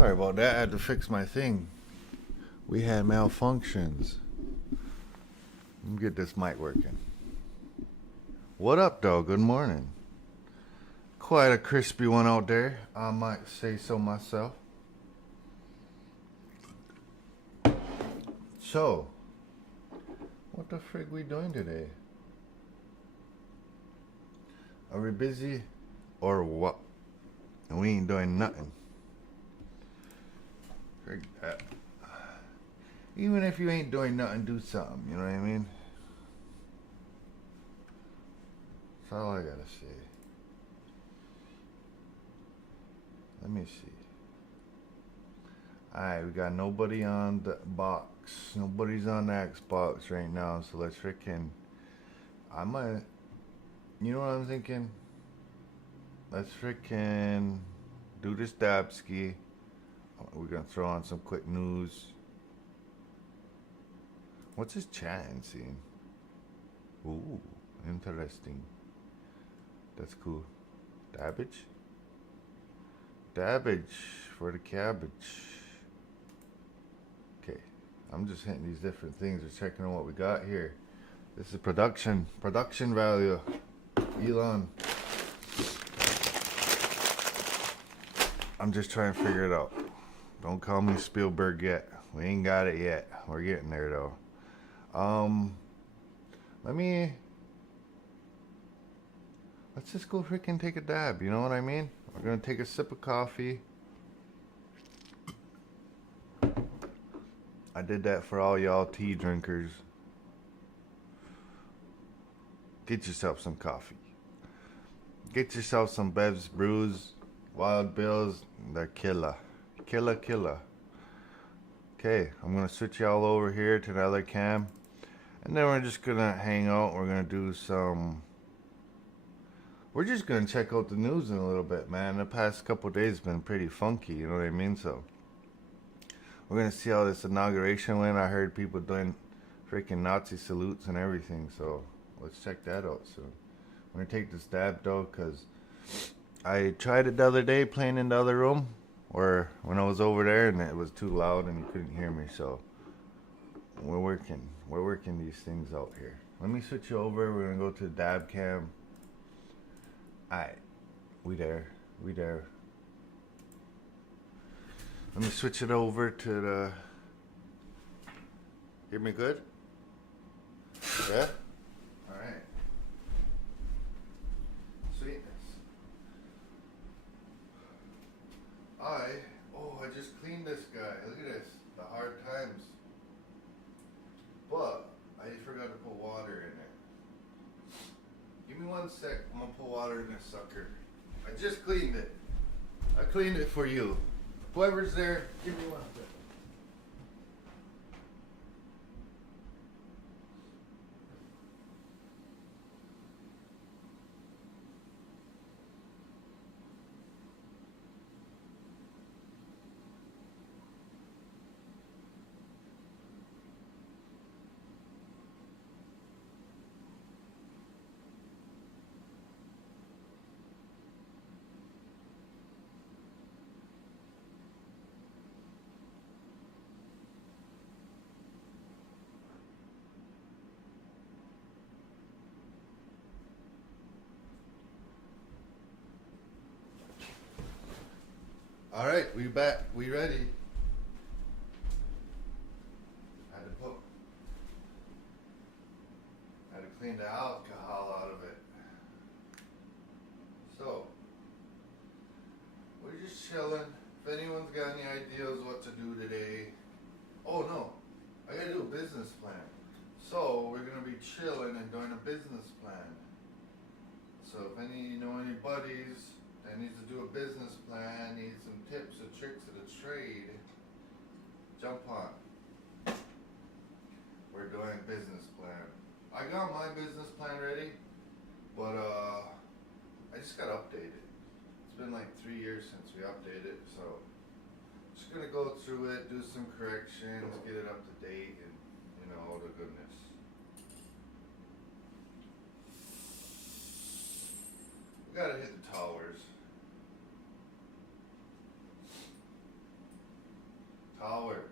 Sorry about that. I had to fix my thing. We had malfunctions. Let me get this mic working. What up, though? Good morning. Quite a crispy one out there, I might say so myself. So, what the frig we doing today? Are we busy or what? And we ain't doing nothing. Frig that. Even if you ain't doing nothing, do something, you know what I mean? That's all I gotta say. Let me see. Alright, we got nobody on the box. Nobody's on the Xbox right now, so let's freaking... I might... You know what I'm thinking? Let's freaking do this Dabski. We're gonna throw on some quick news. What's his chatting scene? Ooh, interesting. That's cool. Dabbage? Dabbage for the cabbage. Okay, I'm just hitting these different things. We're checking on what we got here. This is production value. Elon. I'm just trying to figure it out. Don't call me Spielberg yet. We ain't got it yet. We're getting there though. Let's just go freaking take a dab, you know what I mean? We're gonna take a sip of coffee. I did that for all y'all tea drinkers. Get yourself some coffee. Get yourself some Bev's Brews, Wild Bills. They're killer. Killer. Okay, I'm gonna switch y'all over here to the other cam. And then we're just gonna hang out. We're gonna do some... We're just gonna check out the news in a little bit, man. The past couple of days been pretty funky, you know what I mean? So we're gonna see how this inauguration went. I heard people doing freaking Nazi salutes and everything, so let's check that out soon. I'm gonna take this dab though, cause I tried it the other day playing in the other room, or when I was over there, and it was too loud and you couldn't hear me. So we're working these things out here. Let me switch you over. We're gonna go to the dab cam. Alright, we there. Let me switch it over to the... Hear me good? Yeah? Alright. Sweetness. I just cleaned this guy. Look at this. The hard times. But I forgot to put water in it. Give me 1 sec. I'm gonna put water in this sucker. I just cleaned it. I cleaned it for you. Whoever's there, give me 1 sec. Alright, we back. We ready. Had to clean the alcohol out of it. So, we're just chilling. If anyone's got any ideas what to do today. Oh no, I gotta do a business plan. So, we're gonna be chilling and doing a business plan. So, if any buddies that needs to do a business plan, needs some tips or tricks of the trade, jump on. We're doing business plan. I got my business plan ready, but I just got updated. It's been like 3 years since we updated, so just gonna go through it, do some corrections, get it up to date, and all the goodness. We gotta hit the towers. Tower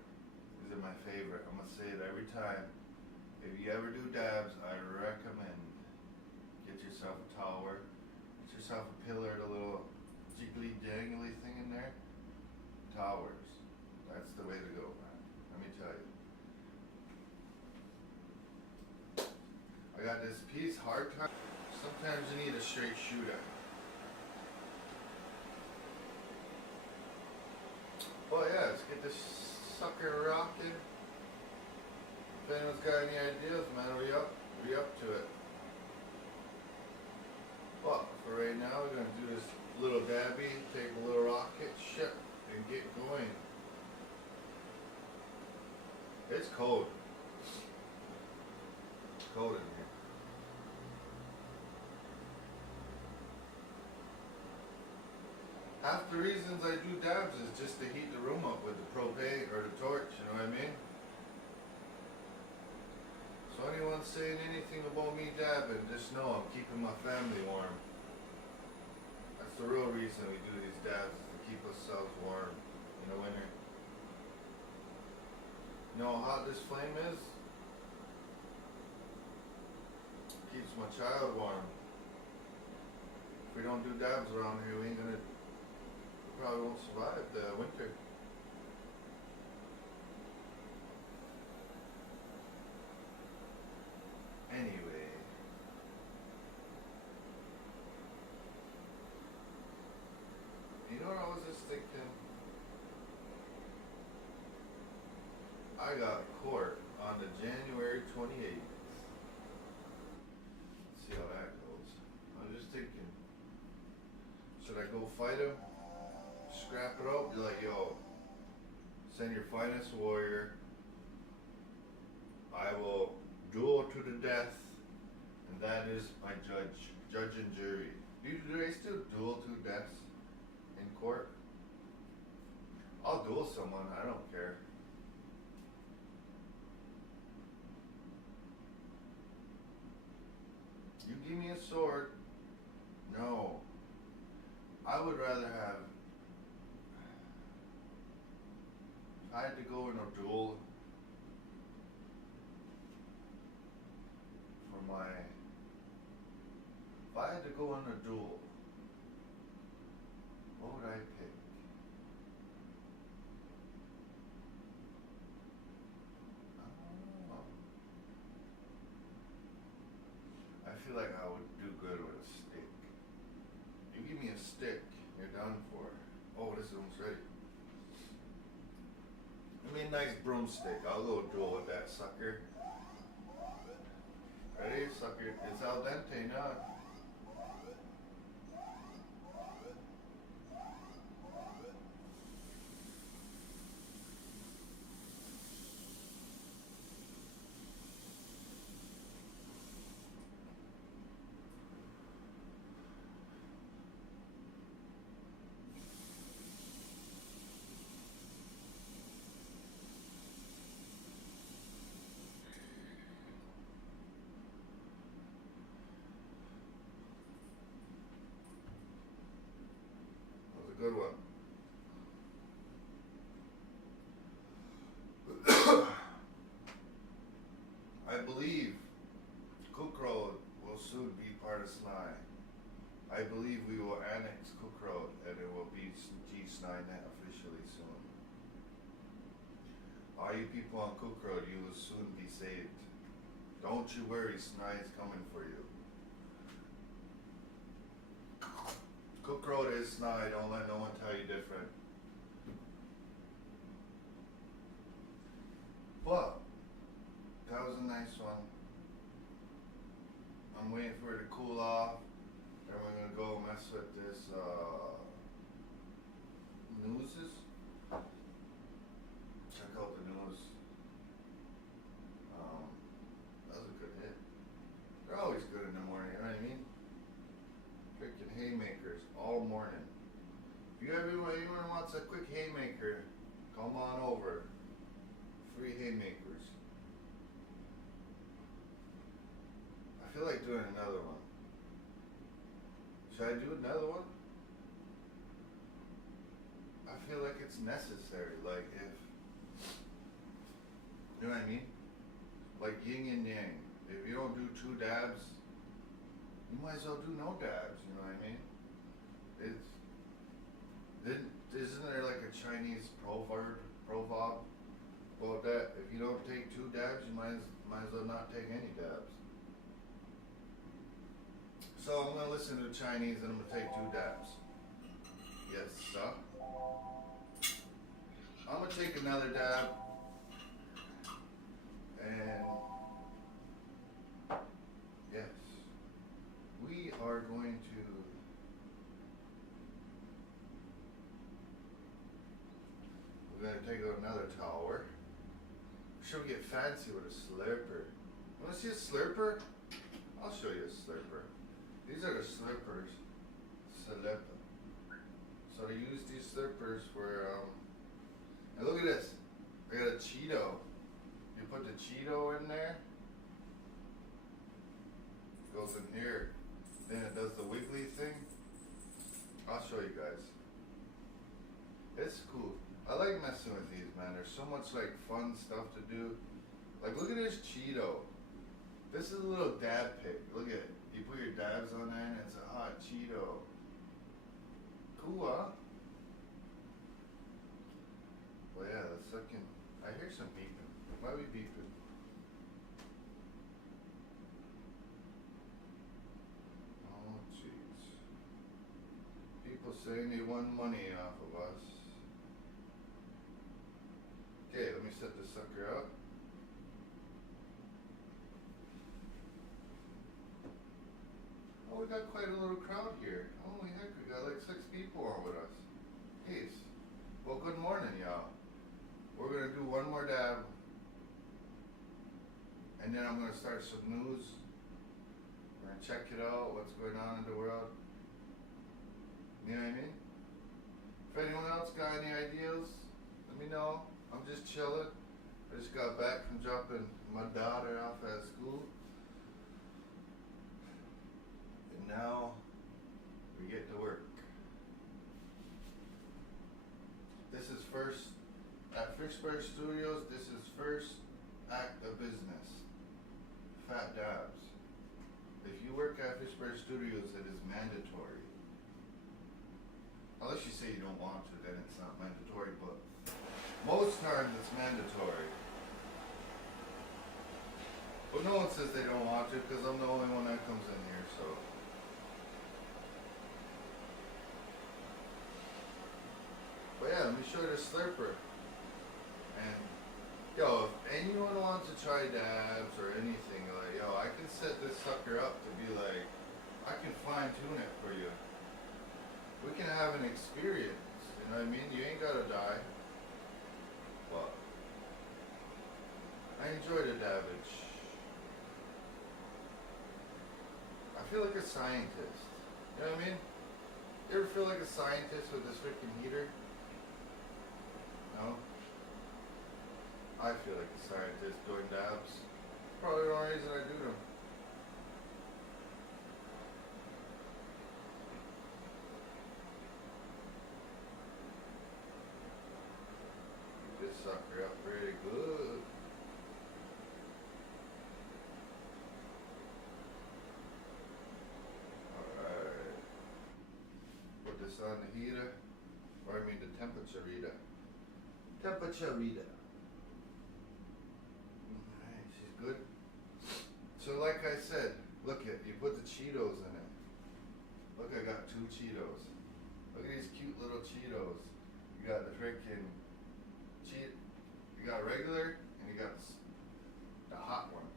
is my favorite. I'm gonna say it every time. If you ever do dabs, I recommend get yourself a tower, get yourself a pillar, the little jiggly jangly thing in there. Towers. That's the way to go, man. Let me tell you. I got this piece, hard time. Sometimes you need a straight shooter. Well, yeah, let's get this sucker rocking. If anyone's got any ideas, man, we up to it. Well, for right now, we're gonna do this little dabby, take a little rocket ship, and get going. It's cold. It's cold in here. Half the reasons I do dabs is just to heat the room up with the propane or the torch, you know what I mean? So anyone saying anything about me dabbing, just know I'm keeping my family warm. That's the real reason we do these dabs, is to keep ourselves warm in the winter. You know how hot this flame is? Keeps my child warm. If we don't do dabs around here, we probably won't survive the winter. Anyway. You know what I was just thinking? I got court on the January 28th. Let's see how that goes. I was just thinking, should I go fight him? Scrap it up? Be like, yo, send your finest warrior. I will duel to the death, and that is my judge and jury. Do they still duel to deaths in court? I'll duel someone, I don't care. You give me a sword. No. I would rather have. If I had to go in a duel for my. If I had to go in a duel, what would I pick? I feel like I would do good with a stick. You give me a stick, you're done for. Oh, this is almost ready. Give me a nice broomstick. I'll go duel with that sucker. Ready, sucker? It's al dente now. Good one. I believe Cook Road will soon be part of SNI. I believe we will annex Cook Road and it will be G-SNI-Net officially soon. All you people on Cook Road, you will soon be saved. Don't you worry, SNI is coming for you. Cook Road is SNI, don't let no one tell you different. But, that was a nice one. I'm waiting for it to cool off. Then we're gonna go mess with this, newses. Check out the news. That was a good hit. They're always good in the morning, you know what I mean? Freaking haymakers all morning. If anyone wants a quick haymaker, come on over. Free haymakers. I feel like doing another one. Should I do another one? I feel like it's necessary. Like if You know what I mean? Like yin and yang. If you don't do 2 dabs, you might as well do no dabs. You know what I mean? It's isn't there like a Chinese proverb about that? If you don't take 2 dabs, you might as well not take any dabs. So I'm gonna listen to Chinese and I'm gonna take 2 dabs. Yes, sir. I'm gonna take another dab and yes, we are going to we're gonna take out another tower. Should we get fancy with a slurper? Wanna see a slurper? I'll show you a slurper. These are the slurpers. Slurper. So to use these slurpers for and look at this. I got a Cheeto. You put the Cheeto in there. Goes in here. Then it does the wiggly thing. I'll show you guys. It's cool. I like messing with these, man. There's so much like fun stuff to do. Like look at this Cheeto. This is a little dab pick. Look at it. You put your dabs on there and it's a hot Cheeto. Cool, huh? Well, yeah, the second. I hear some beeping. Why are we beeping? Oh, jeez. People saying they want money off of us. Okay, let me set this sucker up. Oh, we got quite a little crowd here. Holy heck, we got like 6 people on with us. Peace. Well, good morning, y'all. We're gonna do one more dab, and then I'm gonna start some news. We're gonna check it out, what's going on in the world. You know what I mean? If anyone else got any ideas, let me know. I'm just chilling. I just got back from dropping my daughter off at school. And now we get to work. This is first, at Fishburne Studios, this is first act of business. Fat dabs. If you work at Fishburne Studios, it is mandatory. Unless you say you don't want to, then it's not mandatory, but most times it's mandatory. But no one says they don't want to, because I'm the only one that comes in here, so. But yeah, let me show you the slurper. And, yo, if anyone wants to try dabs or anything, like, yo, I can set this sucker up to be like, I can fine tune it for you. We can have an experience, you know what I mean? You ain't gotta die. But I enjoy the dabbage. I feel like a scientist. You know what I mean? You ever feel like a scientist with this freaking heater? No? I feel like a scientist doing dabs. Probably the only reason I do them. This sucker up pretty good. Alright. Put this on the heater. Or I mean the temperature reader. Temperature reader. Alright, she's good. So like I said, look at, you put the Cheetos in it. Look, I got 2 Cheetos. Look at these cute little Cheetos. You got the freaking you got regular and you got the hot one.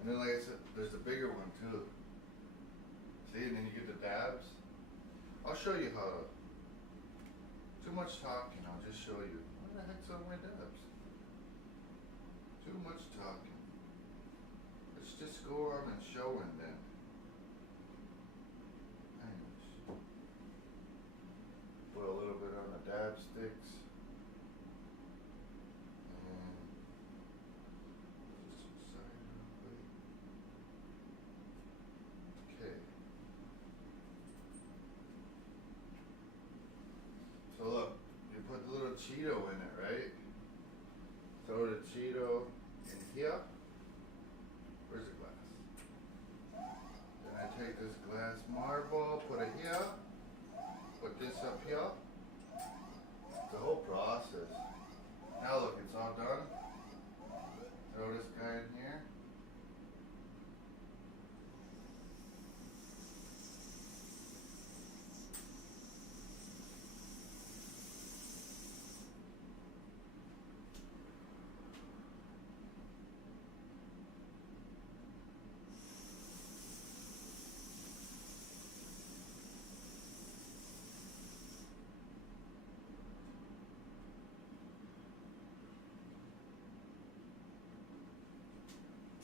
And then like I said, there's the bigger one too. See, and then you get the dabs. I'll show you how to. Too much talking, I'll just show you. Where the heck's all my dabs? Too much talking. Let's just go on and showing then. Put a little bit on the dab sticks. And just side real quick. Okay. So look, you put the little Cheeto in it, right? Throw the Cheeto in here. Where's the glass? Then I take this glass marble, put it here. Put this up here. The whole process. Now look, it's all done. Throw this guy in here.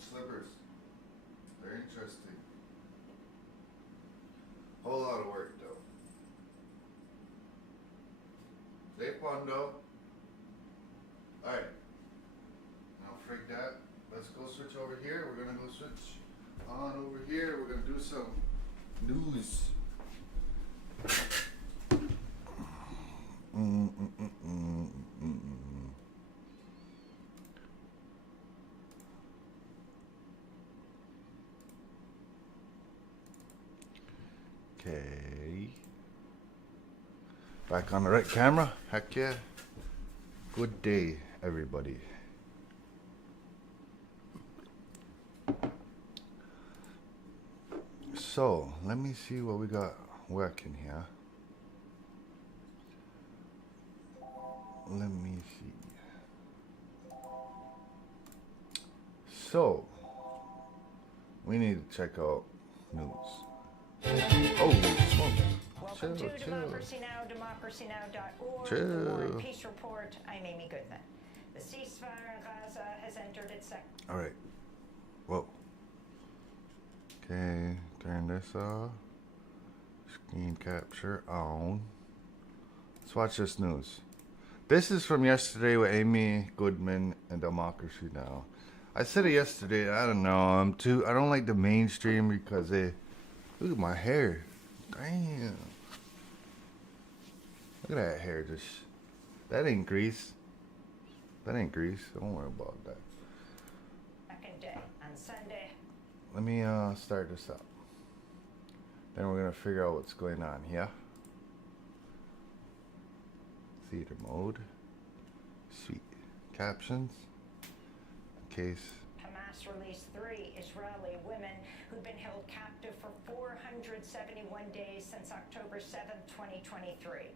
Slippers. They're interesting. Whole lot of work though. They fun though. Alright. Now freak that. Let's go switch over here. We're gonna go switch on over here. We're gonna do some news. Okay. Back on the right camera. Heck yeah. Good day, everybody. So, let me see what we got working here. Let me see. So, we need to check out news. Oh, smoke. Welcome Chill, to chill. Democracy Now!, democracynow.org. Chill. The War and Peace Report. I'm Amy Goodman. The ceasefire in Gaza has entered its second. All right. Whoa. Okay, turn this off. Screen capture on. Let's watch this news. This is from yesterday with Amy Goodman and Democracy Now! I said it yesterday. I don't know. I don't like the mainstream because they. Look at my hair. Damn. Look at that hair. That ain't grease. That ain't grease. Don't worry about that. Second day on Sunday. Let me start this up. Then we're gonna figure out what's going on here. Theater mode. Sweet. Captions. Case. Hamas released 3 Israeli women who'd been held captive for 471 days since October 7, 2023.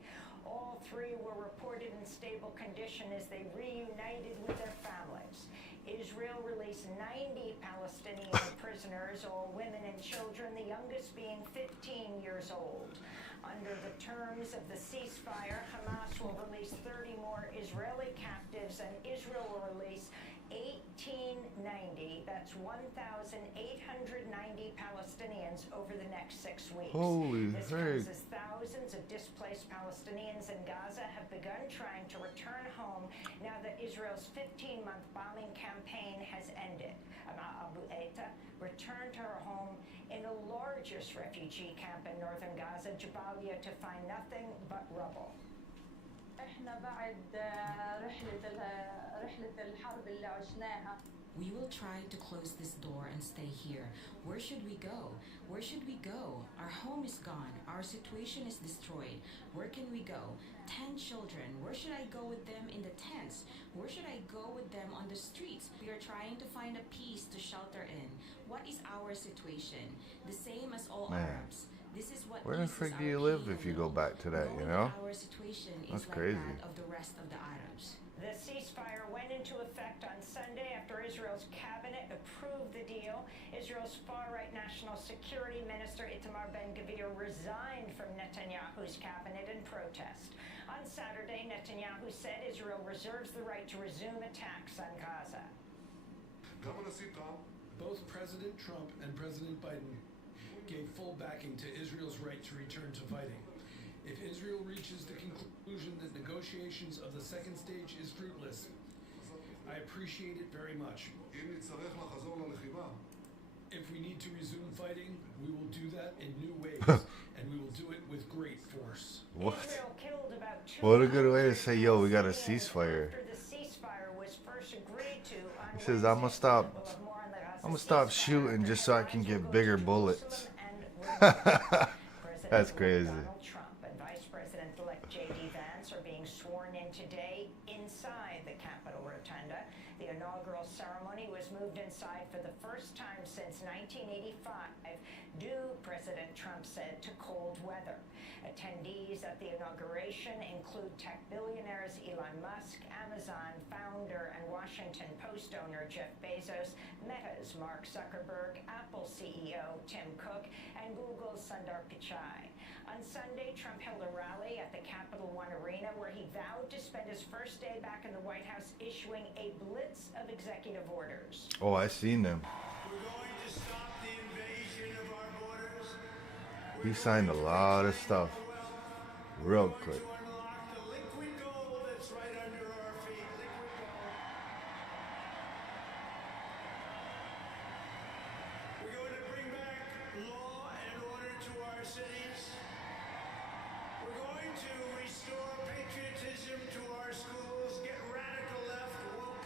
All 3 were reported in stable condition as they reunited with their families. Israel released 90 Palestinian prisoners, all women and children, the youngest being 15 years old. Under the terms of the ceasefire, Hamas will release 30 more Israeli captives, and Israel will release 1890, that's 1,890 Palestinians over the next 6 weeks. Holy This heck. comes as thousands of displaced Palestinians in Gaza have begun trying to return home now that Israel's 15-month bombing campaign has ended. Abu Aita returned to her home in the largest refugee camp in northern Gaza, Jabalia, to find nothing but rubble. احنا بعد رحلة الحرب اللي عشناها. We will try to close this door and stay here. Where should we go? Where should we go? Our home is gone. Our situation is destroyed. Where can we go? 10 children. Where should I go with them in the tents? Where should I go with them on the streets? We are trying to find a place to shelter in. What is our situation? The same as all Man. Arabs. This is what Where the eases frick do our you live pain if a you go little, back to that, you knowing know? that our situation That's is like crazy. that of the rest of the Arabs. The ceasefire went into effect on Sunday after Israel's cabinet approved the deal. Israel's far-right National Security Minister Itamar Ben-Gvir resigned from Netanyahu's cabinet in protest. On Saturday, Netanyahu said Israel reserves the right to resume attacks on Gaza. Both President Trump and President Biden gave full backing to Israel's right to return to fighting. If Israel reaches the conclusion that negotiations of the second stage is fruitless, I appreciate it very much. If we need to resume fighting, we will do that in new ways, and we will do it with great force. What? Israel killed about What a good way to 200 say, yo, we got a Palestinians ceasefire. After the ceasefire was first agreed He says, I'm gonna stop. We'll have more on the Gaza I'm gonna stop ceasefire shooting just so I can after get bigger Jerusalem bullets. and President That's crazy. Donald Trump and Vice President-elect J.D. Vance are being sworn in today inside the Capitol Rotunda. The inaugural ceremony was moved inside for the first time since 1985, due, President Trump said, to cold weather. Attendees at the inauguration include tech billionaires Elon Musk, Amazon founder and Washington Post owner Jeff Bezos, Meta's Mark Zuckerberg, Apple CEO Tim Cook, and Google's Sundar Pichai. On Sunday, Trump held a rally at the Capital One Arena where he vowed to spend his first day back in the White House issuing a blitz of executive orders. Oh, I seen them. We're going to stop the invasion of our borders. He signed a lot of stuff real quick. To unlock the liquid gold that's right under our feet. Liquid gold. We're going to bring back law and order to our cities. We're going to restore patriotism to our schools, get radical left woke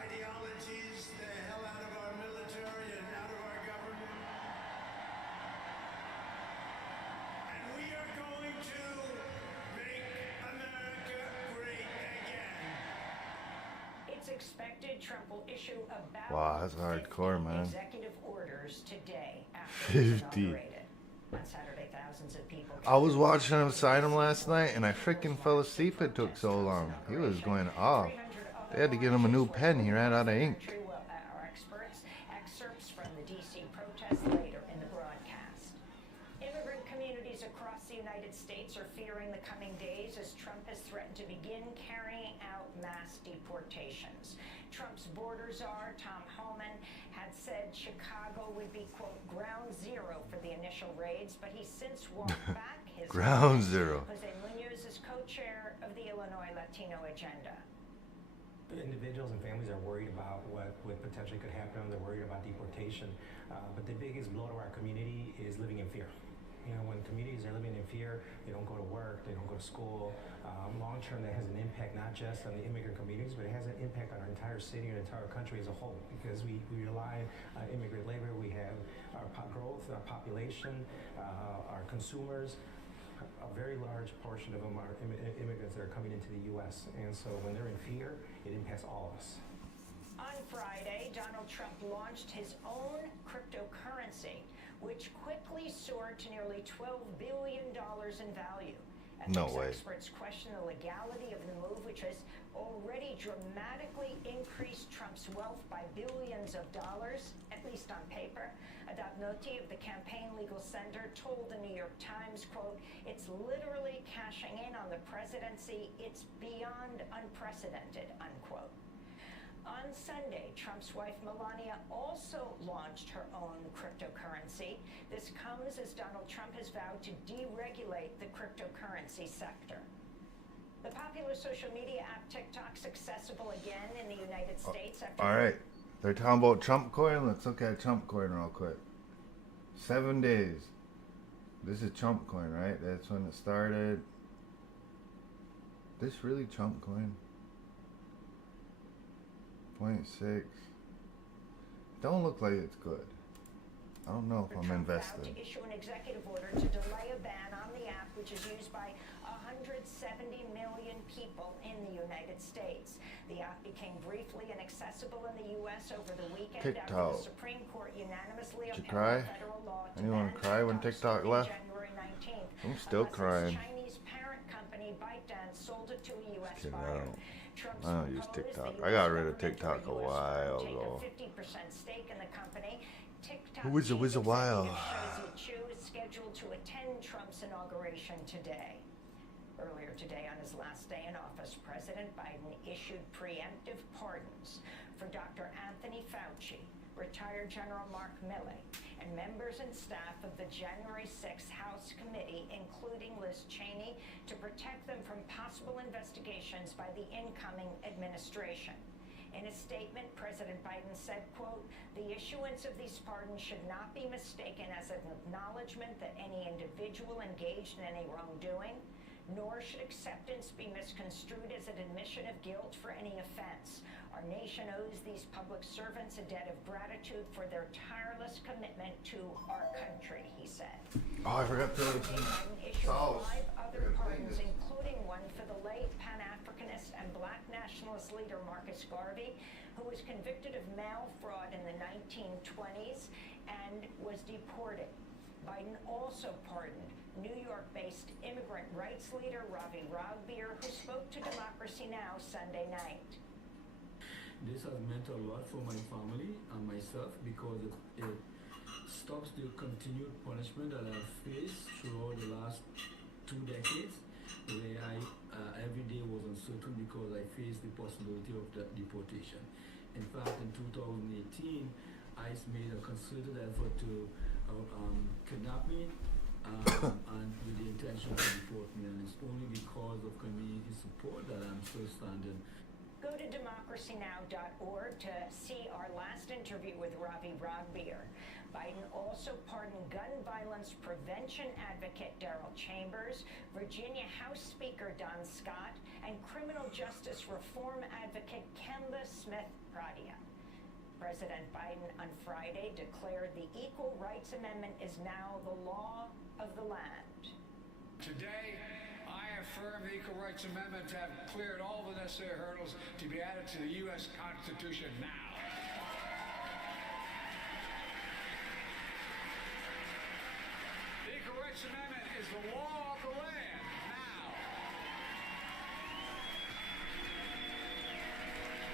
ideologies the hell out of our military and out of our government. And we are going to make America great again. It's expected Trump will issue about Wow, that's hardcore, 50 man. executive orders today after it's 50. inaugurated. On Saturday, thousands of people. I was watching him sign him last night, and I freaking fell asleep. It took so long. He was going off. They had to get him a new pen. He ran out of ink. Our experts, excerpts from the D.C. protests later in the broadcast. Immigrant communities across the United States are fearing the coming days as Trump has threatened to begin carrying out mass deportations. Trump's border czar, Tom Homan, had said Chicago would be, quote, ground zero for the initial raids, but he's since walked back his Ground comments. zero. Jose Munoz is co-chair of the Illinois Latino Agenda. Individuals and families are worried about what potentially could happen. They're worried about deportation. But the biggest blow to our community is living in fear. You know, when communities are living in fear, they don't go to work, they don't go to school. Long term, that has an impact not just on the immigrant communities, but it has an impact on our entire city and entire country as a whole. Because we rely on immigrant labor, we have our growth, our population, our consumers. A very large portion of them are immigrants that are coming into the U.S. And so when they're in fear, it impacts all of us. On Friday, Donald Trump launched his own cryptocurrency, which quickly soared to nearly $12 billion in value. No Ethics way. Experts question the legality of the move, which has already dramatically increased Trump's wealth by billions of dollars, at least on paper. Adat Noti of the Campaign Legal Center told the New York Times, quote, "It's literally cashing in on the presidency. It's beyond unprecedented," unquote. On Sunday, Trump's wife Melania also launched her own cryptocurrency. This comes as Donald Trump has vowed to deregulate the cryptocurrency sector. The popular social media app TikTok's accessible again in the United States after... All right. They're talking about Trump coin. Let's look at Trump coin real quick. 7 days. This is Trump coin, right? That's when it started. This really Trump coin? 0.6. Don't look like it's good. I don't know if I'm Trump vowed invested. to issue an executive order to delay a ban on the app, which is used by 170 million people in the United States. The app became briefly inaccessible in the U.S. over the weekend after TikTok. the Supreme Court unanimously Did you upheld cry? a federal law to Anyone ban cry when TikTok starting left? January 19th. I'm still unless its crying. Chinese parent company ByteDance sold it to a U.S. Kidding, buyer. I don't use Proposed TikTok. the I got US rid of government TikTok or a US while take ago. a 50% stake in the company. TikTok It was a chief while. executive Shou Zi Chew is scheduled to attend Trump's inauguration today. Earlier today, on his last day in office, President Biden issued preemptive pardons for Dr. Anthony Fauci, retired General Mark Milley, and members and staff of the January 6th House Committee, including Liz Cheney, to protect them from possible investigations by the incoming administration. In a statement, President Biden said, quote, "The issuance of these pardons should not be mistaken as an acknowledgement that any individual engaged in any wrongdoing, nor should acceptance be misconstrued as an admission of guilt for any offense. Our nation owes these public servants a debt of gratitude for their tireless commitment to our country, he said. Oh, I forgot to Biden issued sauce. 5 other Yeah, pardons, thank you. including one for the late Pan-Africanist and Black nationalist leader Marcus Garvey, who was convicted of mail fraud in the 1920s and was deported. Biden also pardoned New York-based immigrant rights leader Ravi Ragbeer, who spoke to Democracy Now! Sunday night. This has meant a lot for my family and myself because it stops the continued punishment that I've faced throughout the last 2 decades, where I every day was uncertain because I faced the possibility of that deportation. In fact, in 2018, ICE made a concerted effort to kidnap me and with the intention to deport me, and it's only because of community support that I'm still standing. Go to democracynow.org to see our last interview with Ravi Ragbeer. Biden also pardoned gun violence prevention advocate Darrell Chambers, Virginia House Speaker Don Scott, and criminal justice reform advocate Kemba Smith-Pradia. President Biden on Friday declared the Equal Rights Amendment is now the law of the land. Today, I affirm the Equal Rights Amendment to have cleared all the necessary hurdles to be added to the U.S. Constitution now. The Equal Rights Amendment is the law of the land now.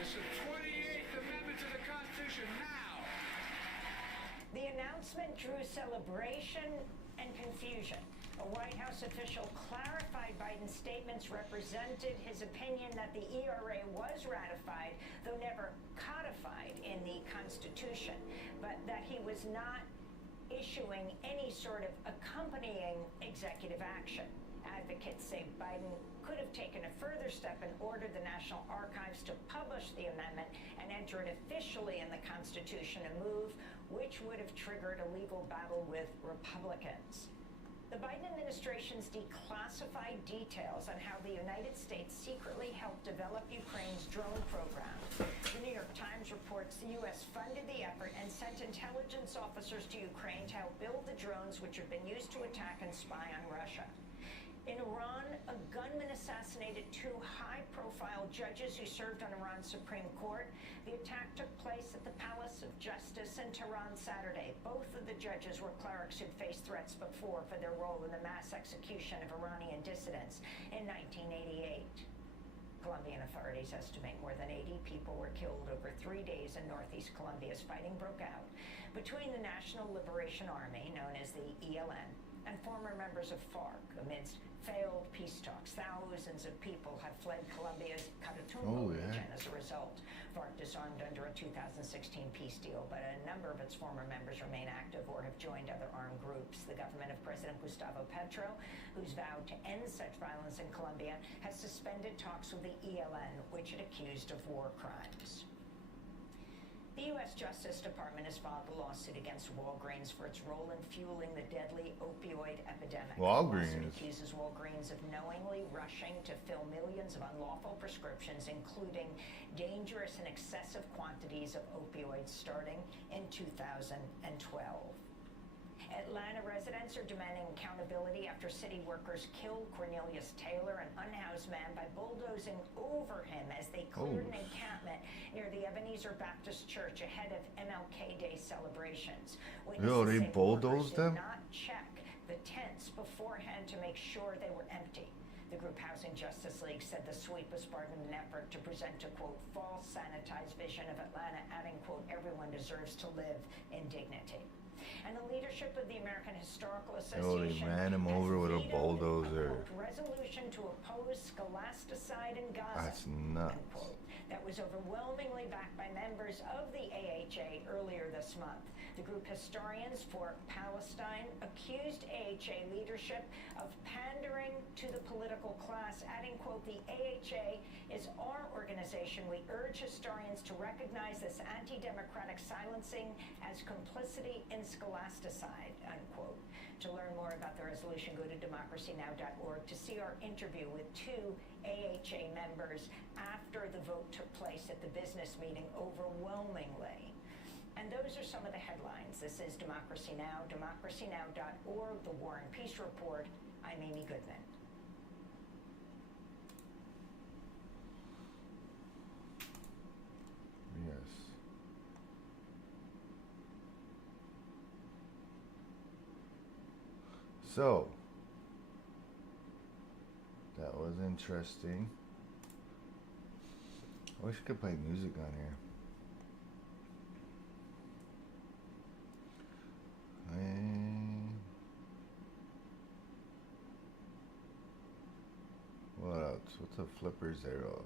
It's the 28th Amendment to the Constitution now. The announcement drew celebration and confusion. A White House official clarified Biden's statements represented his opinion that the ERA was ratified, though never codified in the Constitution, but that he was not issuing any sort of accompanying executive action. Advocates say Biden could have taken a further step and ordered the National Archives to publish the amendment and enter it officially in the Constitution, a move which would have triggered a legal battle with Republicans. The Biden administration's declassified details on how the United States secretly helped develop Ukraine's drone program. The New York Times reports the U.S. funded the effort and sent intelligence officers to Ukraine to help build the drones which have been used to attack and spy on Russia. In Iran, a gunman assassinated 2 high-profile judges who served on Iran's Supreme Court. The attack took place at the Palace of Justice in Tehran Saturday. Both of the judges were clerics who'd faced threats before for their role in the mass execution of Iranian dissidents in 1988. Colombian authorities estimate more than 80 people were killed over 3 days in northeast Colombia as fighting broke out between the National Liberation Army, known as the ELN, and former members of FARC amidst failed peace talks. Thousands of people have fled Colombia's Catatumbo region as a result. FARC disarmed under a 2016 peace deal, but a number of its former members remain active or have joined other armed groups. The government of President Gustavo Petro, who's vowed to end such violence in Colombia, has suspended talks with the ELN, which it accused of war crimes. The U.S. Justice Department has filed a lawsuit against Walgreens for its role in fueling the deadly opioid epidemic. Walgreens. The lawsuit accuses Walgreens of knowingly rushing to fill millions of unlawful prescriptions, including dangerous and excessive quantities of opioids, starting in 2012. Atlanta residents are demanding accountability after city workers killed Cornelius Taylor, an unhoused man, by bulldozing over him as they cleared an encampment near the Ebenezer Baptist Church ahead of MLK Day celebrations. Yo, they say bulldozed workers them? did not check the tents beforehand to make sure they were empty. The group Housing Justice League said the sweep was part of an effort to present a, quote, false sanitized vision of Atlanta, adding, quote, everyone deserves to live in dignity. And the leadership of the American Historical Association ran him has over with a vetoed bulldozer. quote, resolution to oppose scholasticide in Gaza. That's nuts. Unquote, that would was overwhelmingly backed by members of the AHA earlier this month. The group Historians for Palestine accused AHA leadership of pandering to the political class, adding, quote, "The AHA is our organization. We urge historians to recognize this anti-democratic silencing as complicity in scholasticide," unquote. To learn more about the resolution, go to democracynow.org to see our interview with two AHA members after the vote took place at the business meeting overwhelmingly. And those are some of the headlines. This is Democracy Now!, democracynow.org, the War and Peace Report. I'm Amy Goodman. Yes. So, that was interesting. I wish I could play music on here. What else? What's a flipper zero?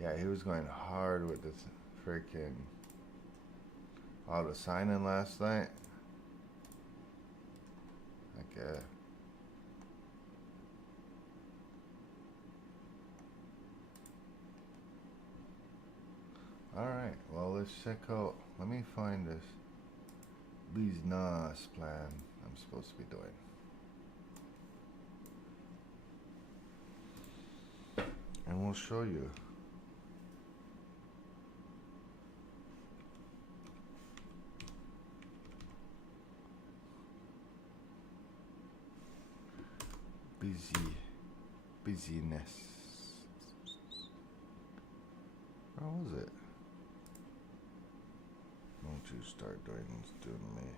Yeah, he was going hard with this freaking auto signing last night. Okay. Alright, well, let's check out. Let me find this business plan I'm supposed to be doing. And we'll show you. Busyness. Where was it? Don't you start doing this to me.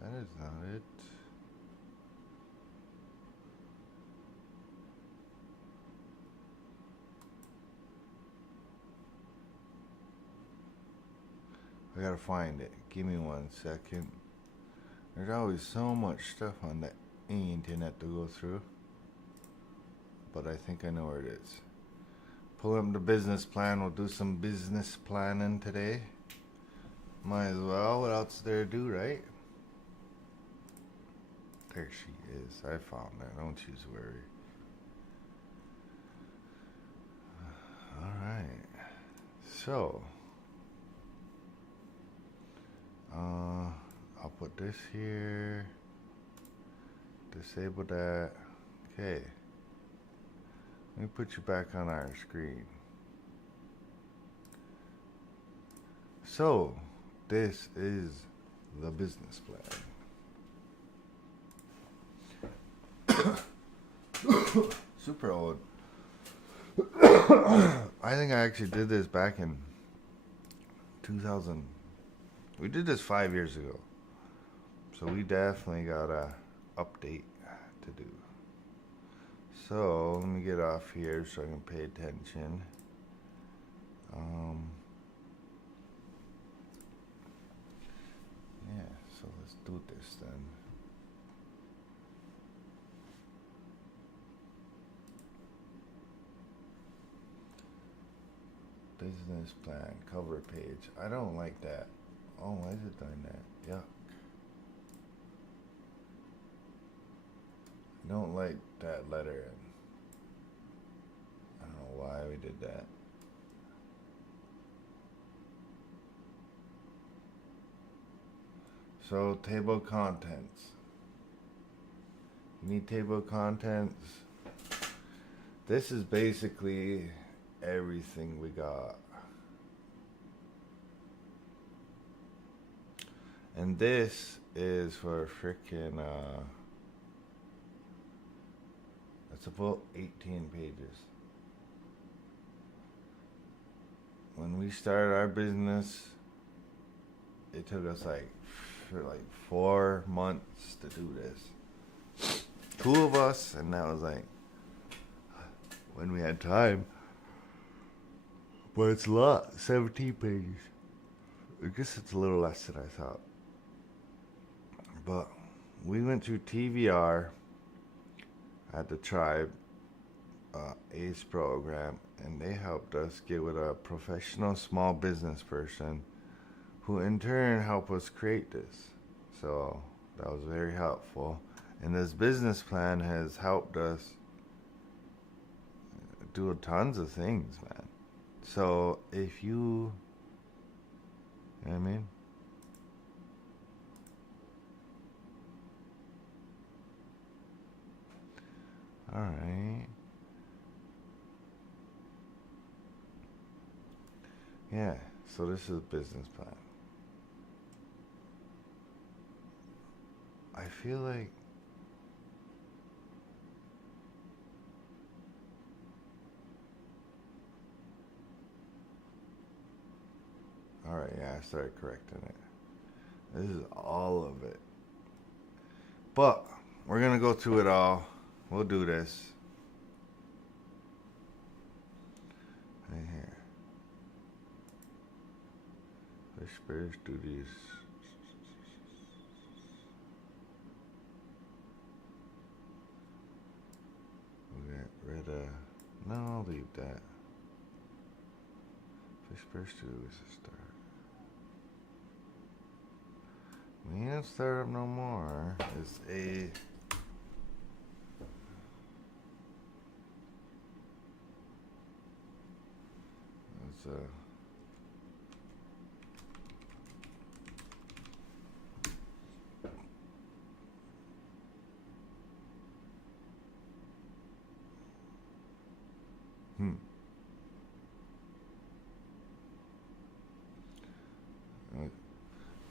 That is not it. I gotta find it. Give me 1 second. There's always so much stuff on the internet to go through. But I think I know where it is. Pull up the business plan. We'll do some business planning today. Might as well. What else is there to do, right? There she is. I found her. Don't you worry. Alright. So. I'll put this here. Disable that. Okay. Let me put you back on our screen. So, this is the business plan. Super old. I think I actually did this back in 2000. We did this 5 years ago. So we definitely got a update to do. So let me get off here so I can pay attention. Yeah, so let's do this then. Business plan, cover page. I don't like that. Oh, why is it doing that? Yuck. I don't like that letter. I don't know why we did that. So, table of contents. You need table of contents. This is basically everything we got. And this is for freaking, it's about 18 pages. When we started our business, it took us for 4 months to do this. 2 of us, and that was when we had time. But it's a lot, 17 pages. I guess it's a little less than I thought. But we went through TVR at the Tribe ACE program, and they helped us get with a professional small business person who in turn helped us create this. So that was very helpful. And this business plan has helped us do tons of things, man. So if you know what I mean? Alright. Yeah, so this is a business plan. I feel like alright, yeah, I started correcting it. This is all of it. But we're gonna go through it all. We'll do this. Right here. Fish Bears duties. We'll get rid of. No, I'll leave that. Fish Bears duties to start. We ain't start up no more. It's a. It's a.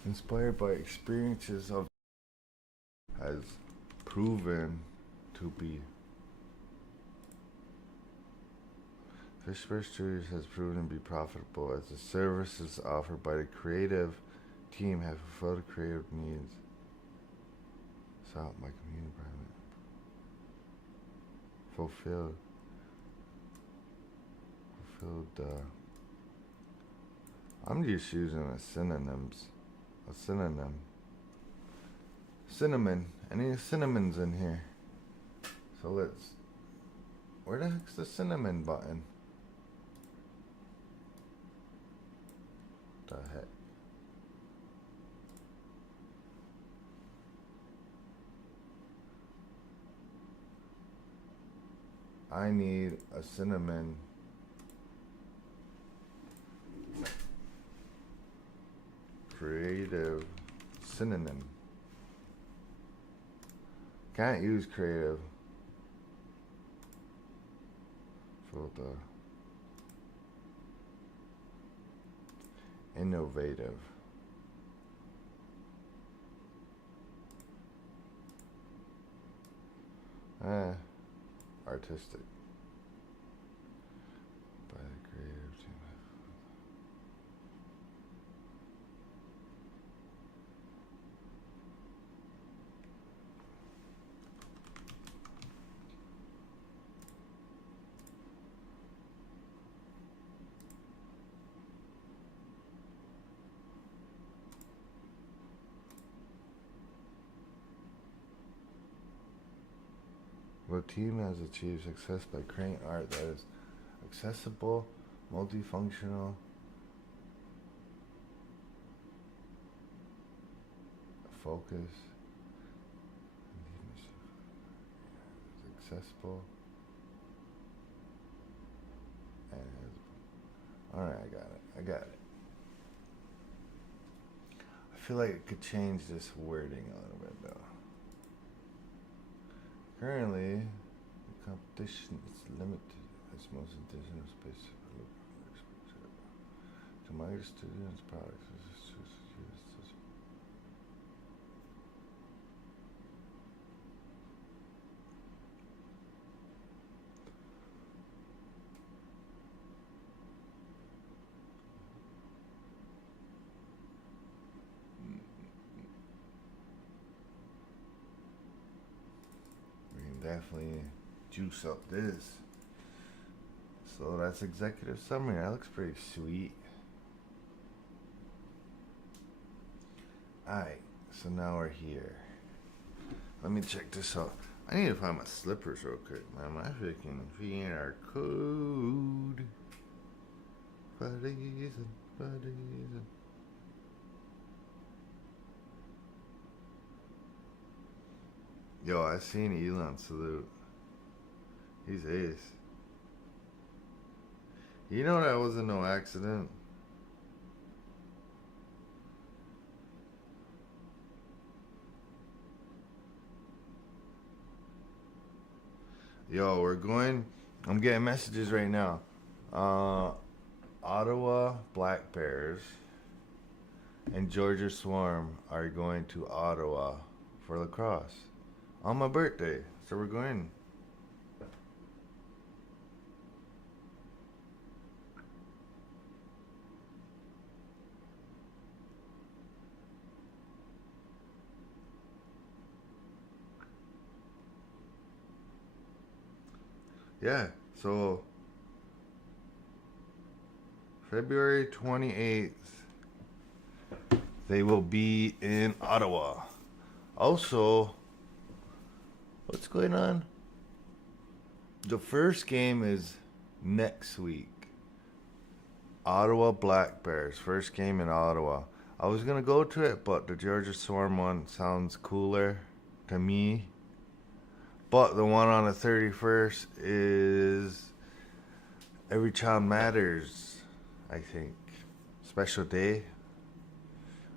Inspired by experiences of has proven to be. Fish First Studios has proven to be profitable as the services offered by the creative team have fulfilled creative needs. Sought my community private. Fulfilled. I'm just using a synonyms. A synonym. Cinnamon. Any cinnamons in here? So let's. Where the heck's the cinnamon button? The heck? I need a cinnamon. Creative synonym. Can't use creative. Filter. Innovative. Artistic. By the creative team. The team has achieved success by creating art that is accessible, multifunctional, focus, accessible, and alright, I got it. I feel like it could change this wording a little bit though. Currently, the competition is limited as most additional space to market students' products. definitely juice up this. So that's executive summary. That looks pretty sweet. Alright, so now we're here. Let me check this out. I need to find my slippers real quick, man. My freaking feet are cold. Buddies. Yo, I seen Elon salute. He's ace. You know that wasn't no accident. Yo, I'm getting messages right now. Ottawa Black Bears and Georgia Swarm are going to Ottawa for lacrosse on my birthday. So we're going. Yeah, so February 28th, they will be in Ottawa. Also, what's going on? The first game is next week. Ottawa Black Bears, first game in Ottawa. I was going to go to it, but the Georgia Swarm one sounds cooler to me. But the one on the 31st is Every Child Matters, I think. Special day.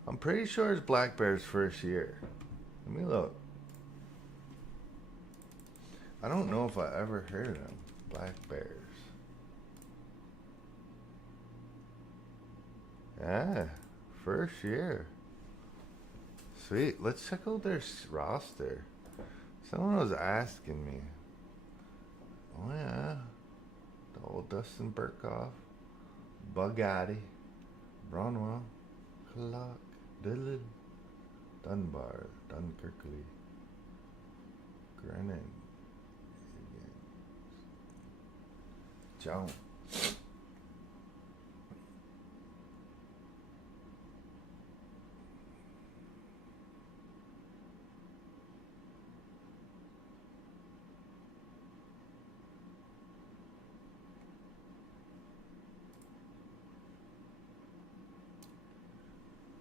I'm pretty sure it's Black Bear's first year. Let me look. I don't know if I ever heard of them. Black Bears. Yeah, first year. Sweet. Let's check out their roster. Someone was asking me. Oh yeah. The old Dustin Burkoff, Bugatti, Bronwell, Clark, Dillon, Dunbar, Dunkirkley, Grennan, Jones.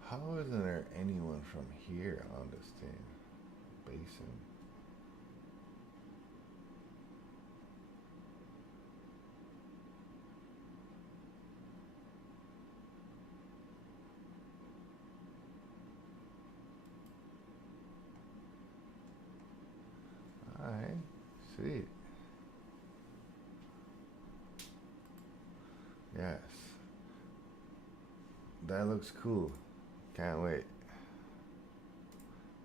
How isn't there anyone from here on this team? Basin. Alright, sweet. Yes. That looks cool. Can't wait.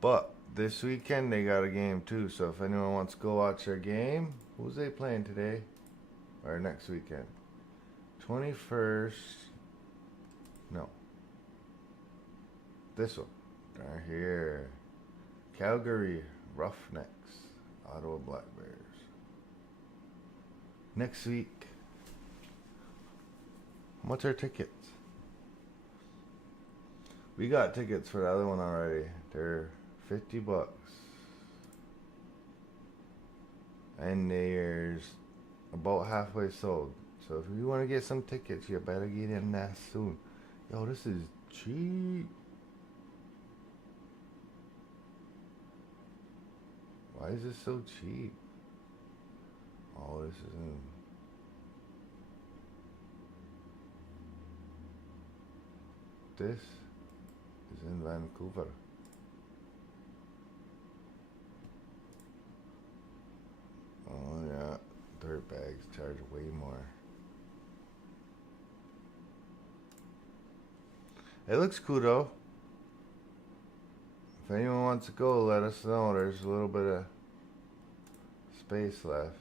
But this weekend they got a game too, so if anyone wants to go watch their game, who's they playing today? Or next weekend? 21st. No. This one. Right here. Calgary Roughnecks. Ottawa Black Bears. Next week. How much are tickets? We got tickets for the other one already. They're $50. And there's about halfway sold. So if you want to get some tickets, you better get in that soon. Yo, this is cheap. Why is this so cheap? Oh, this is in... This is in Vancouver. Oh yeah, dirt bags charge way more. It looks cool though. If anyone wants to go, let us know. There's a little bit of space left.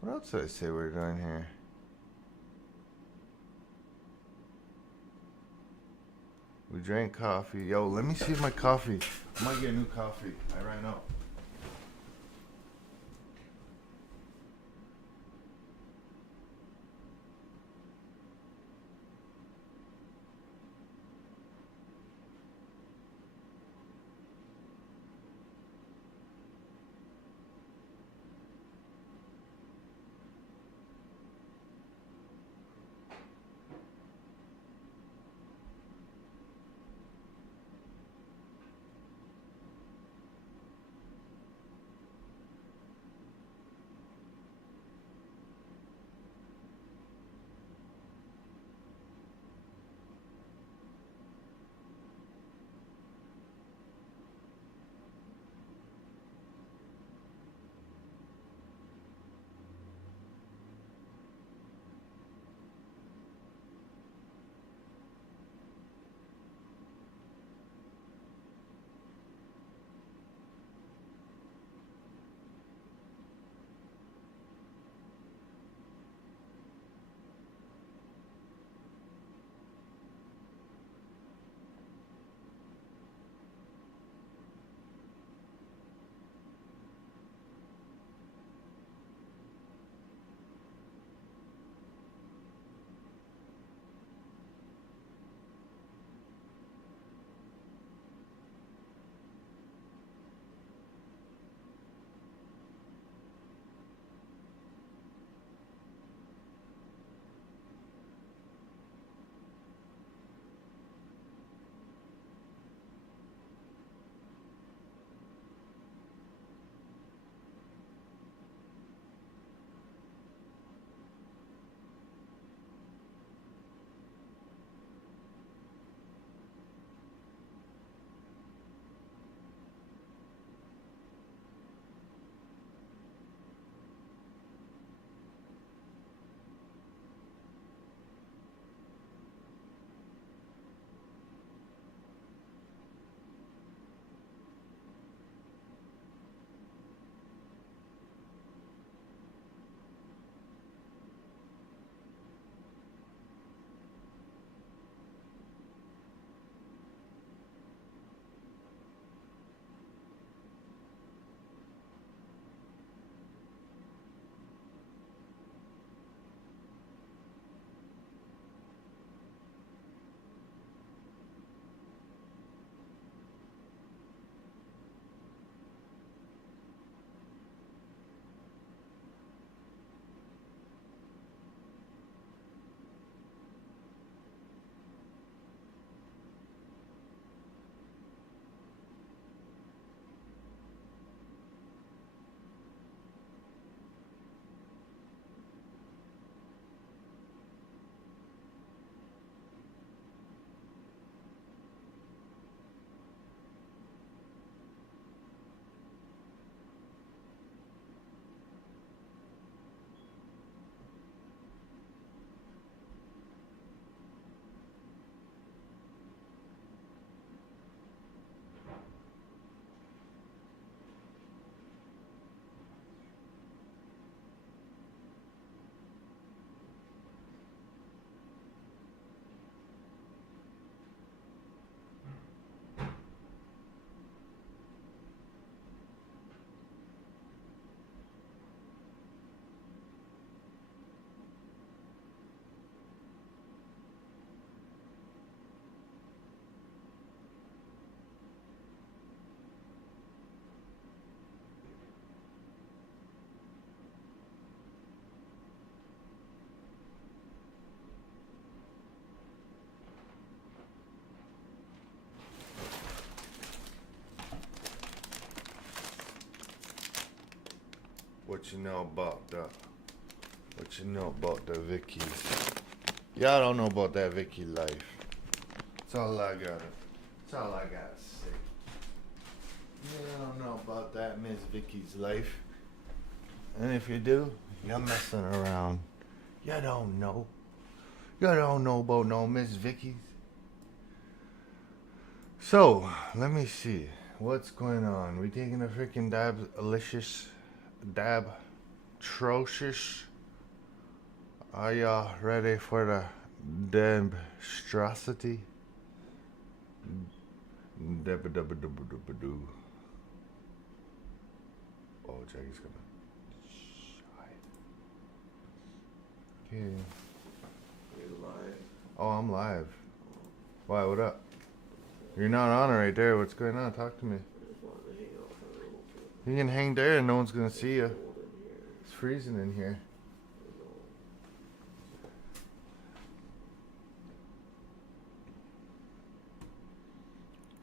What else did I say we're doing here? We drank coffee. Yo, let me see if my coffee. I might get a new coffee. I ran out. What you know about the Vickies? Y'all don't know about that Vicky life. That's all I got. That's all I got to say. You don't know about that Miss Vicky's life. And if you do, you're messing around. You don't know. You don't know about no Miss Vicky's. So, let me see. What's going on? We taking a freaking dab-alicious, dab-trocious? Are y'all ready for the dab-strosity? Dab-a-dab-a-dab-a-dab-a-doo. Oh, Jackie's coming. Okay. Oh, I'm live. Why, what up? You're not on it right there. What's going on? Talk to me. You can hang there and no one's gonna see you. It's freezing in here.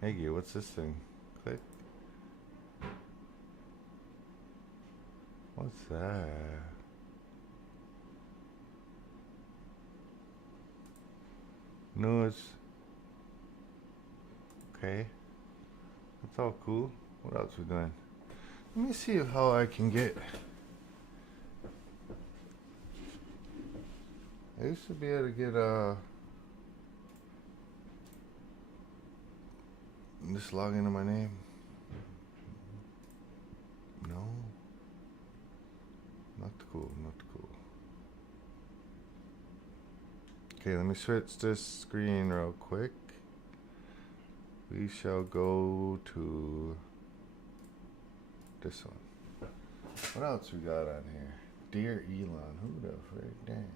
Hey, what's this thing? Click. What's that? News. Okay. That's all cool. What else we doing? Let me see how I can get. I used to be able to get just log into my name. No. Not cool, not cool. Okay, let me switch this screen real quick. We shall go to this one. What else we got on here? Dear Elon, who the frick dang?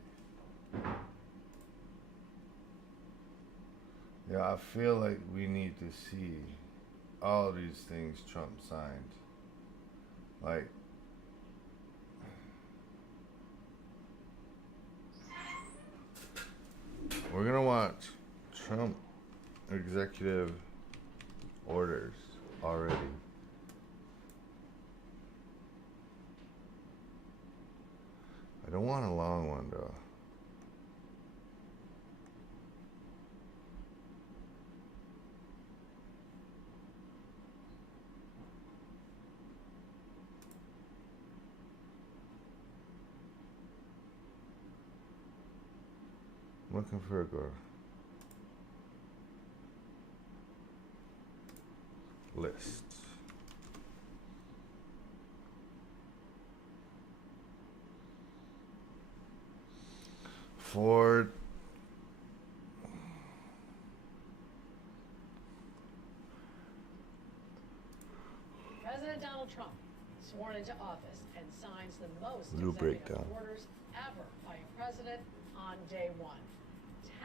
Yeah, I feel like we need to see all these things Trump signed. Like, we're gonna watch Trump executive orders already. I don't want a long one though. I'm looking for a girl. List. Ford. President Donald Trump sworn into office and signs the most Little executive breakdown. orders ever by a president on day one.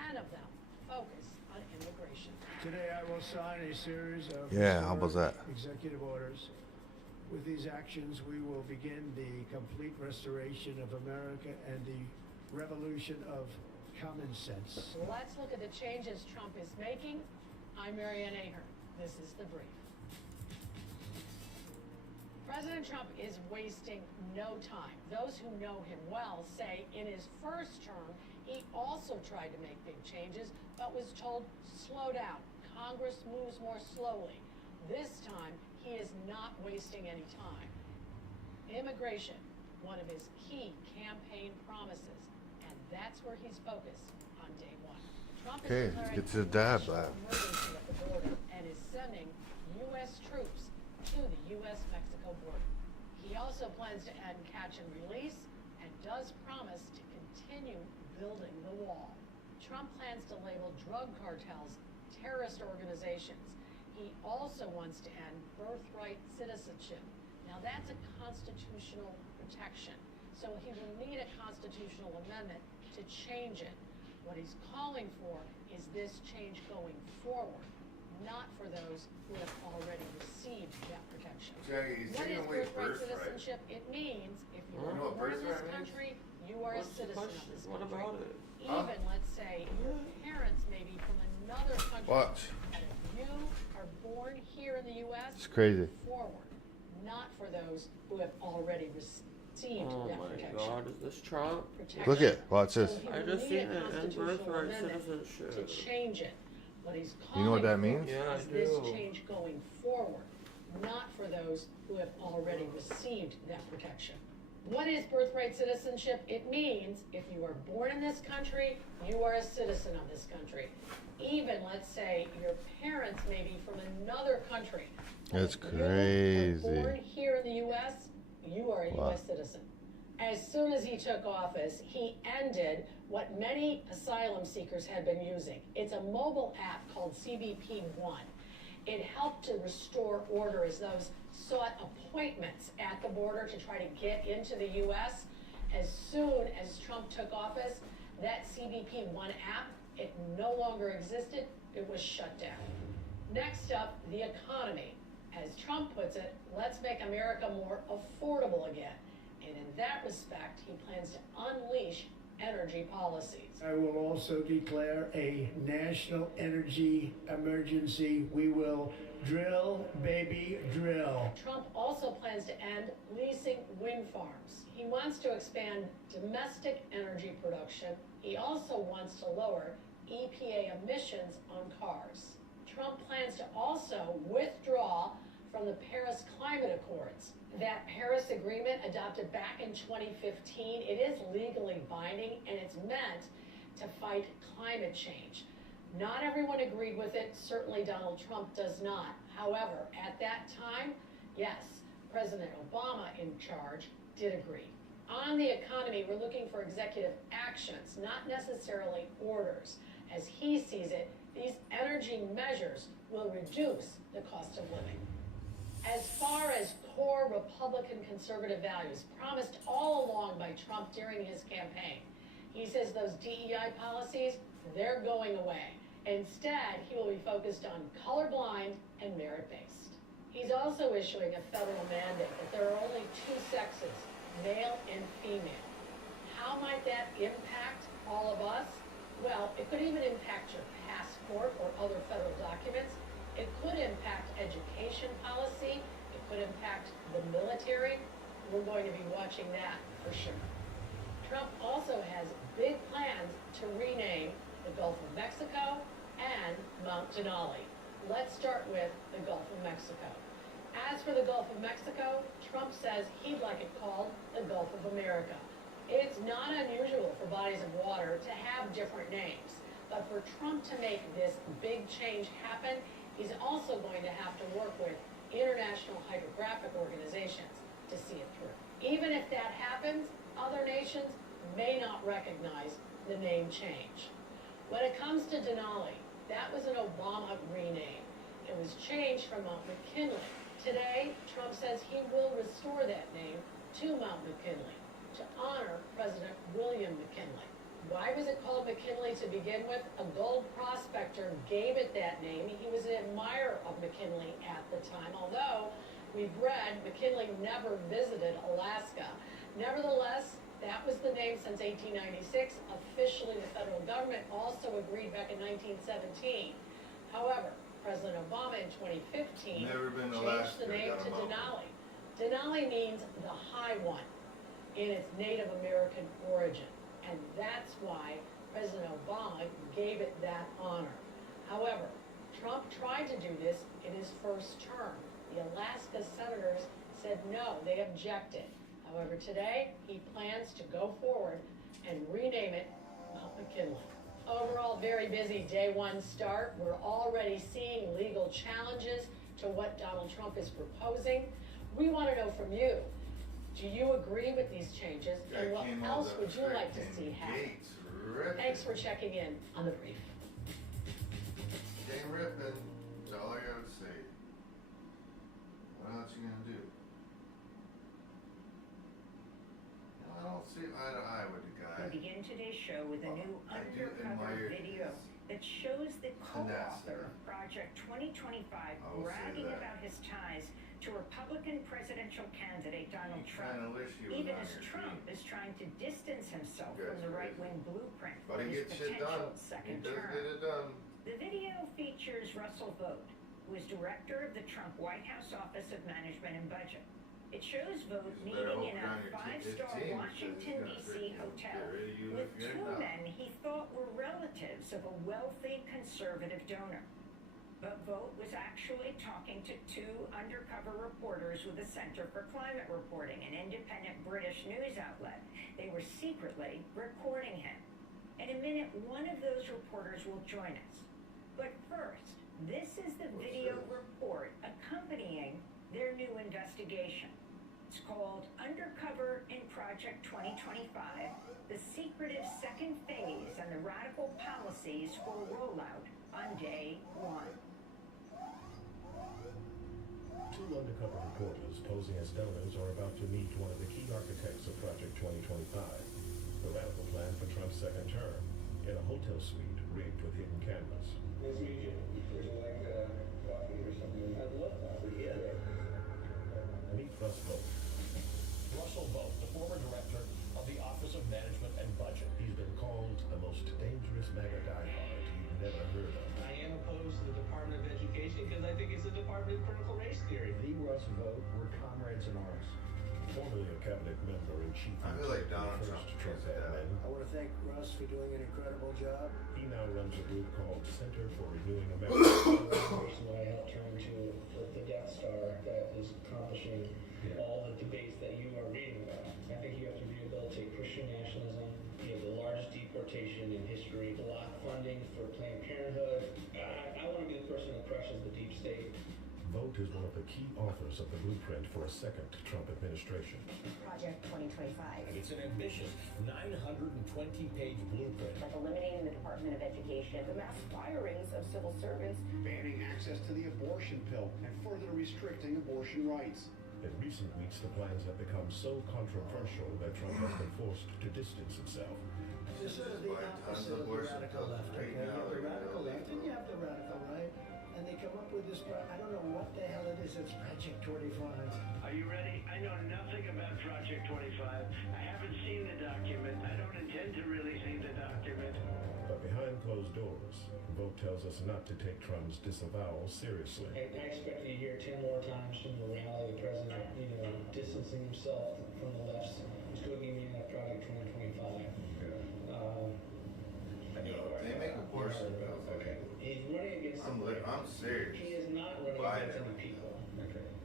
10 of them focus on immigration. Today I will sign a series of Yeah, how about historic that? executive orders. With these actions, we will begin the complete restoration of America and the revolution of common sense. Let's look at the changes Trump is making. I'm Marianne Ahern. This is the brief. President Trump is wasting no time. Those who know him well say in his first term, he also tried to make big changes, but was told, slow down. Congress moves more slowly. This time, he is not wasting any time. Immigration, one of his key campaign promises, and that's where he's focused on day one. Trump Okay, is declaring get to the dab national lab. emergency at the border and is sending U.S. troops to the U.S.-Mexico border. He also plans to end catch and release and does promise to continue building the wall. Trump plans to label drug cartels terrorist organizations. He also wants to end birthright citizenship. Now that's a constitutional protection, so he will need a constitutional amendment to change it. What he's calling for is this change going forward, not for those who have already received that protection. Jackie, he's What taking is away birthright birthright. citizenship? It means if you You know were what born in this birthright means? country, you are a citizen of this country. What about it? Even, let's say, your parents may be from another country. Watch. And if you are born here in the U.S., It's crazy. forward, not for those who have already received Oh that my protection. God, is this Trump? Look at watch So this. he I will just need seen a it in constitutional birthright amendment citizenship. to change it. What he's You know what calling that for means? Yeah, I is this do. change going forward, not for those who have already received that protection. What is birthright citizenship? It means if you are born in this country, you are a citizen of this country. Even, let's say, your parents may be from another country. But That's if you crazy. are born here in the U.S., you are a Wow. U.S. citizen. As soon as he took office, he ended what many asylum seekers had been using. It's a mobile app called CBP One. It helped to restore order as those sought appointments at the border to try to get into the U.S. As soon as Trump took office, that CBP One app, it no longer existed. It was shut down. Next up, the economy. As Trump puts it, let's make America more affordable again. And in that respect, he plans to unleash energy policies. I will also declare a national energy emergency. We will drill, baby, drill. Trump also plans to end leasing wind farms. He wants to expand domestic energy production. He also wants to lower EPA emissions on cars. Trump plans to also withdraw from the Paris Climate Accords. That Paris Agreement, adopted back in 2015, it is legally binding and it's meant to fight climate change. Not everyone agreed with it. Certainly Donald Trump does not. However, at that time, yes, President Obama in charge did agree. On the economy, we're looking for executive actions, not necessarily orders. As he sees it, these energy measures will reduce the cost of living. As far as core Republican conservative values promised all along by Trump during his campaign, he says those DEI policies, they're going away. Instead, he will be focused on colorblind and merit-based. He's also issuing a federal mandate that there are only two sexes, male and female. How might that impact all of us? Well, it could even impact your passport or other federal documents. It could impact education policy. It could impact the military. We're going to be watching that for sure. Trump also has big plans to rename the Gulf of Mexico and Mount Denali. Let's start with the Gulf of Mexico. As for the Gulf of Mexico, Trump says he'd like it called the Gulf of America. It's not unusual for bodies of water to have different names, but for Trump to make this big change happen, he's also going to have to work with international hydrographic organizations to see it through. Even if that happens, other nations may not recognize the name change. When it comes to Denali, that was an Obama rename. It was changed from Mount McKinley. Today, Trump says he will restore that name to Mount McKinley to honor President William McKinley. Why was it called McKinley to begin with? A gold prospector gave it that name. He was an admirer of McKinley at the time, although we've read McKinley never visited Alaska. Nevertheless, that was the name since 1896. Officially, the federal government also agreed back in 1917. However, President Obama in 2015 Never been to changed the Alaska, name got to 'em out. Denali. Denali means the high one in its Native American origin. And that's why President Obama gave it that honor. However, Trump tried to do this in his first term. The Alaska senators said no, they objected. However, today, he plans to go forward and rename it Mount McKinley. Overall, very busy day one start. We're already seeing legal challenges to what Donald Trump is proposing. We want to know from you, do you agree with these changes? And what else would you like to see happen? Thanks for checking in on The Brief. Game ripping. That's all I gotta say. What else you gonna do? I don't see eye to eye with the guy. We begin today's show with a new I do undercover admire video his that shows the tenacity. co-author of Project 2025 I will say bragging that. about his ties to Republican presidential candidate Donald Trump, Kinda wish he was even on as here, Trump too. is trying to distance himself You from guys the are right-wing blueprint But for he his gets shit potential done. He second does term. get it done. The video features Russell Vought, who is director of the Trump White House Office of Management and Budget. It shows Vogt meeting in a five-star Washington, D.C. hotel with two men he thought were relatives of a wealthy conservative donor. But Vogt was actually talking to two undercover reporters with the Center for Climate Reporting, an independent British news outlet. They were secretly recording him. In a minute, one of those reporters will join us. But first, this is the video report accompanying their new investigation. It's called Undercover in Project 2025, the secretive second phase and the radical policies for rollout on day one. Two undercover reporters posing as donors are about to meet one of the key architects of Project 2025, the radical plan for Trump's second term, in a hotel suite rigged with hidden cameras. Nice to meet you. Would you like coffee or something? I'd love coffee, yeah. Meet Russ Vogt. Russell Vogt, the former director of the Office of Management and Budget. He's been called the most dangerous MAGA diehard you've never heard of. I am opposed to the Department of Education because I think it's a department of critical race theory. The Russ Vogt were comrades in arms. Formerly a cabinet member and chief I feel like Donald first Trump Trump admin. I want to thank Russ for doing an incredible job. He now runs a group called Center for Renewing America. The person that I helped turn to with the Death Star that is accomplishing all the debates that you are reading about. I think you have to rehabilitate Christian nationalism. You have the largest deportation in history, block funding for Planned Parenthood. I want to be the person that crushes the deep state. Vogt is one of the key authors of the blueprint for a second Trump administration. Project 2025. It's an ambitious 920-page blueprint. Like eliminating the Department of Education, the mass firings of civil servants, banning access to the abortion pill, and further restricting abortion rights. In recent weeks, the plans have become so controversial that Trump has been forced to distance himself. It's sort of the opposite of the radical left. Okay? You have the radical left and you have the radical right. And they come up with this, I don't know what the hell it is, it's Project 25. Are you ready? I know nothing about Project 25. I haven't seen the document. I don't intend to really see the document. But behind closed doors, Vogt tells us not to take Trump's disavowal seriously. I expect to hear 10 more times from the rally, the president, distancing himself from the left's boogeyman of Project 2025. They make abortion bills. Okay. He's running against I'm serious. He is not running against any people.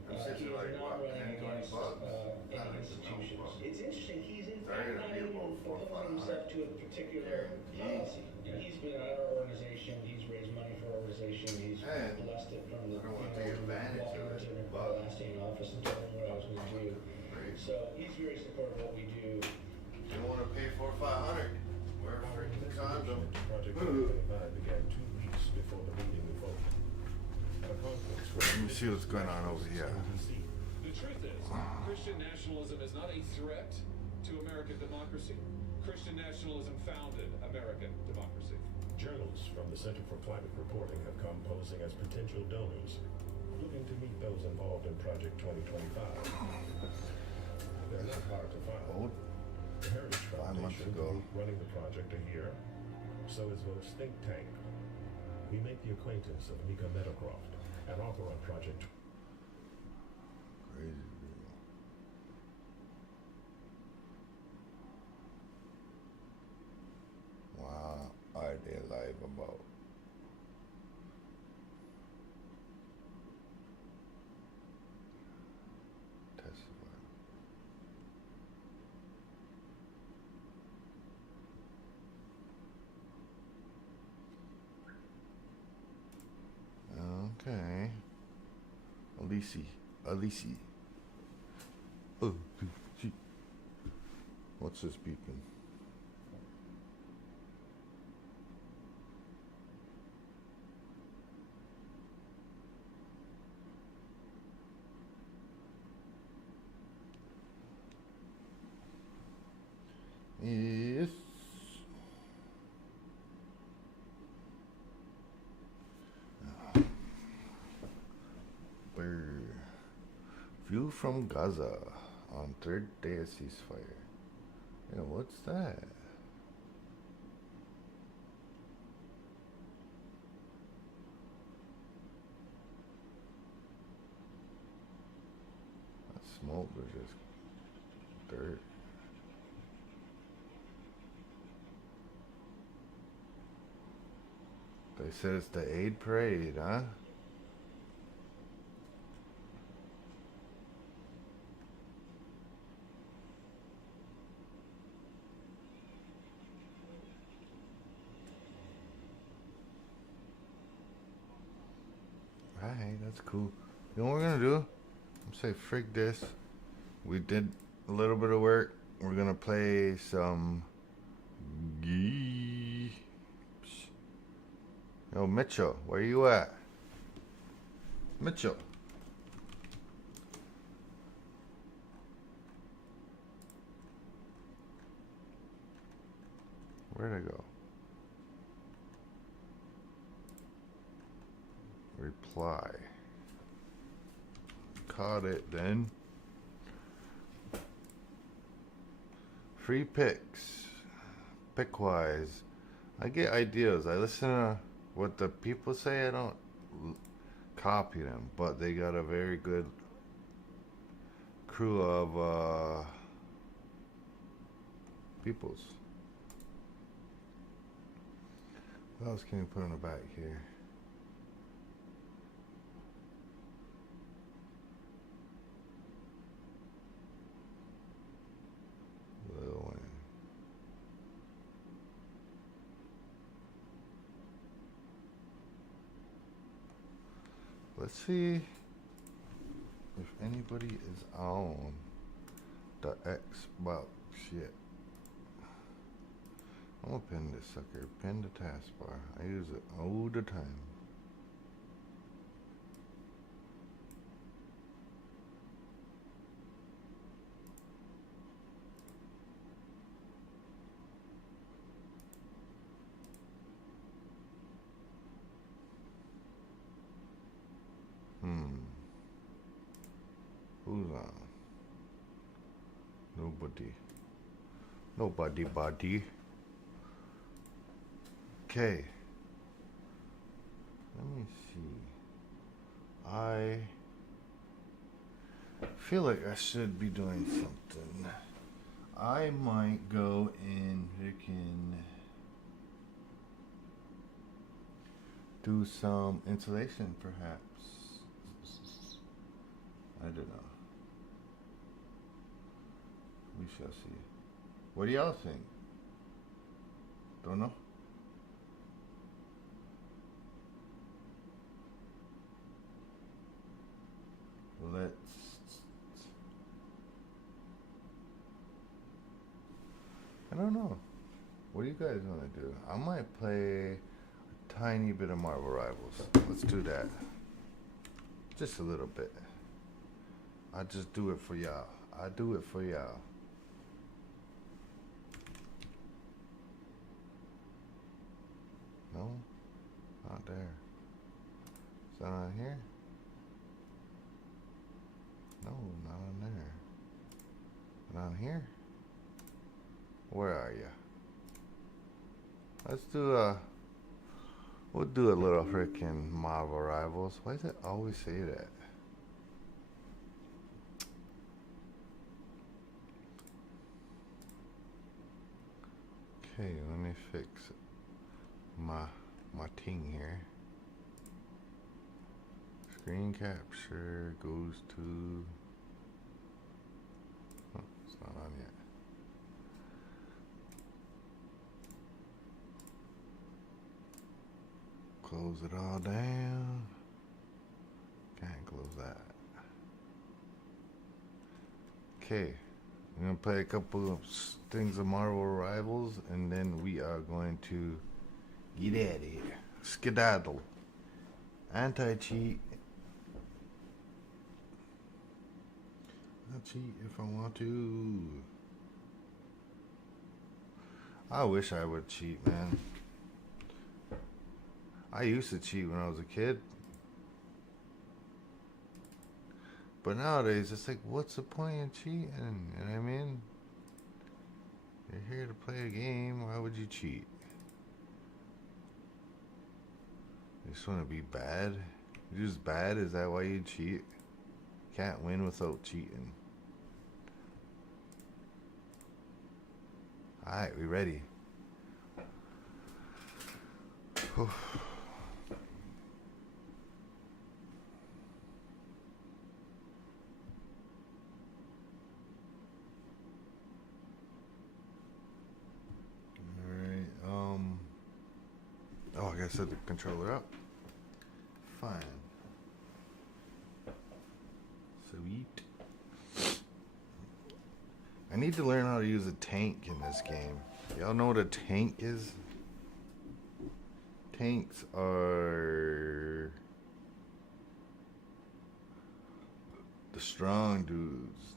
I'm He sitting is like, not what, running 10, 20 against bucks? any institutions. It's interesting, he's in fact They're not gonna be even about 400 or opposing himself to a particular policy. He's been at our organization, he's raised money for our organization, he's blessed it from the take advantage of it. my last day in office and told him what I was going to do. So he's very supportive of what we do. You don't want to pay $400 or $500. Wear a freaking condom. Project 2025 began 2 weeks before the meeting with Vogt. At a conference Let me see what's going on over here. The truth is, Christian nationalism is not a threat to American democracy. Christian nationalism founded American democracy. Journalists from the Center for Climate Reporting have come posing as potential donors, looking to meet those involved in Project 2025. They're not hard to find. The Heritage Foundation will be running the project a year. So is Vogt's think tank. We make the acquaintance of Mika Meadowcroft, an author on Project. Crazy. Wow, are they live about? Testify. Okay. Alici. Oh, gee. What's this beeping? Yes. View from Gaza on third day of ceasefire. Yeah, what's that? That's smoke or just dirt? They said it's the Aid Parade, huh? Alright, that's cool. You know what we're gonna do? I'm say frig this. We did a little bit of work. We're gonna play some Yo, Mitchell, where you at? Mitchell. Where'd I go? Reply. Caught it then. Free picks. Pickwise. I get ideas. I listen to what the people say. I don't copy them, but they got a very good crew of peoples. What else can we put on the back here? Lil Wayne. Let's see if anybody is on the Xbox yet. I'm gonna pin this sucker. Pin the taskbar. I use it all the time. Who's on? Nobody. Nobody, buddy. Okay. Let me see. I feel like I should be doing something. I might go and freaking do some insulation, perhaps. I don't know. We shall see. What do y'all think? Don't know? Let's... I don't know. What do you guys want to do? I might play a tiny bit of Marvel Rivals. Let's do that. Just a little bit. I just do it for y'all. I do it for y'all. No? Not there. Is that on here? No, not on there. Not on here? Where are you? Let's do we'll do a little freaking Marvel Rivals. Why does it always say that? Okay, let me fix my thing here. Screen capture goes to... Oh, it's not on yet. Close it all down. Can't close that. Okay, I'm gonna play a couple of things of Marvel Rivals, and then we are going to get out of here. Skedaddle. Anti-cheat. I'll cheat if I want to. I wish I would cheat, man. I used to cheat when I was a kid. But nowadays, it's like, what's the point in cheating? You know what I mean? You're here to play a game. Why would you cheat? You just want to be bad? You're just bad? Is that why you cheat? Can't win without cheating. Alright, we ready. Whew. Alright, oh, I gotta set the controller up. Fine. Sweet. I need to learn how to use a tank in this game. Y'all know what a tank is? Tanks are the strong dudes.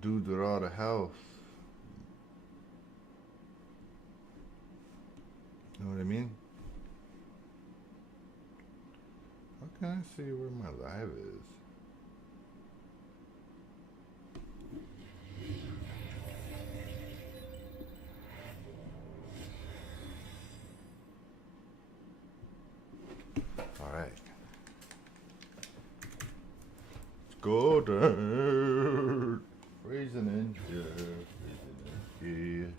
Dudes with all the health. Know what I mean? How can I see where my live is? Alright. Let's go down. Freezing in here. Freezing in here.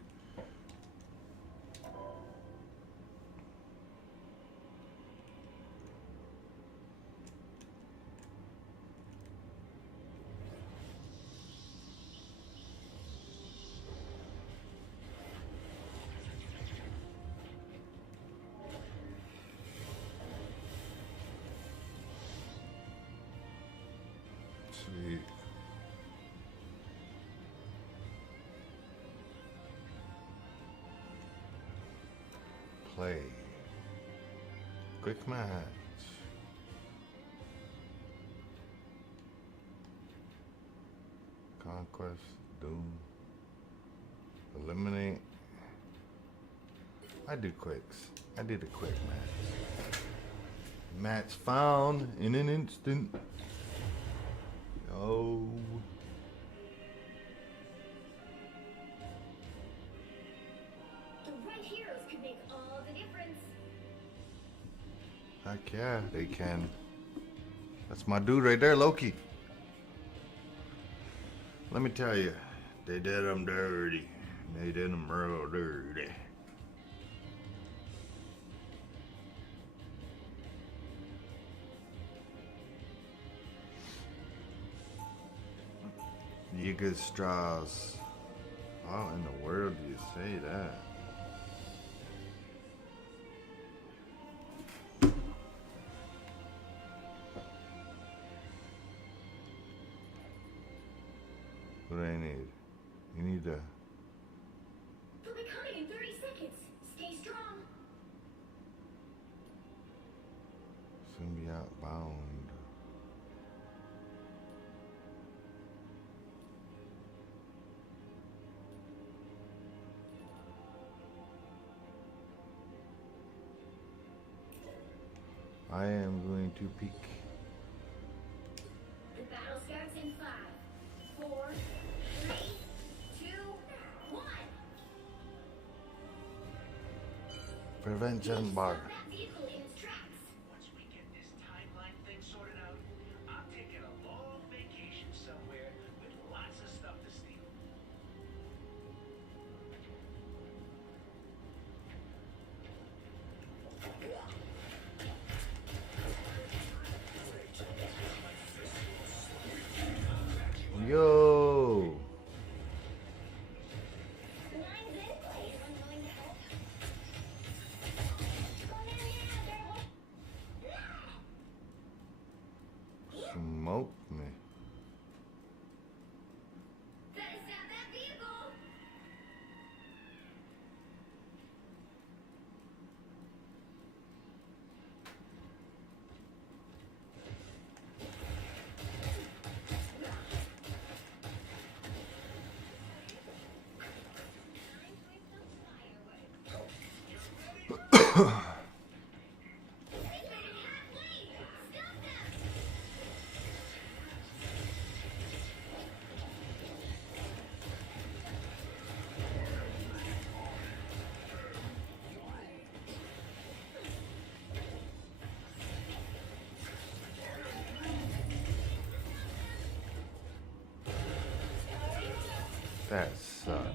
Sweet. Play. Quick match. Conquest. Doom. Eliminate. I do quicks. I did a quick match. Match found in an instant. Oh. The right heroes could make all the difference. Heck yeah, they can. That's my dude right there, Loki. Let me tell you, they did him dirty. They did him real dirty. Yiga Strauss. How in the world do you say that? What do I need? You need to... They'll be coming in 30 seconds. Stay strong. Symbiote bound. I am going to peek. The battle starts in 5, 4, 3, 2, 1. Prevention bar. That vehicle in its tracks. Once we get this timeline thing sorted out, I'm taking a long vacation somewhere with lots of stuff to steal. Yo. Smoke me. That vehicle. That sucks.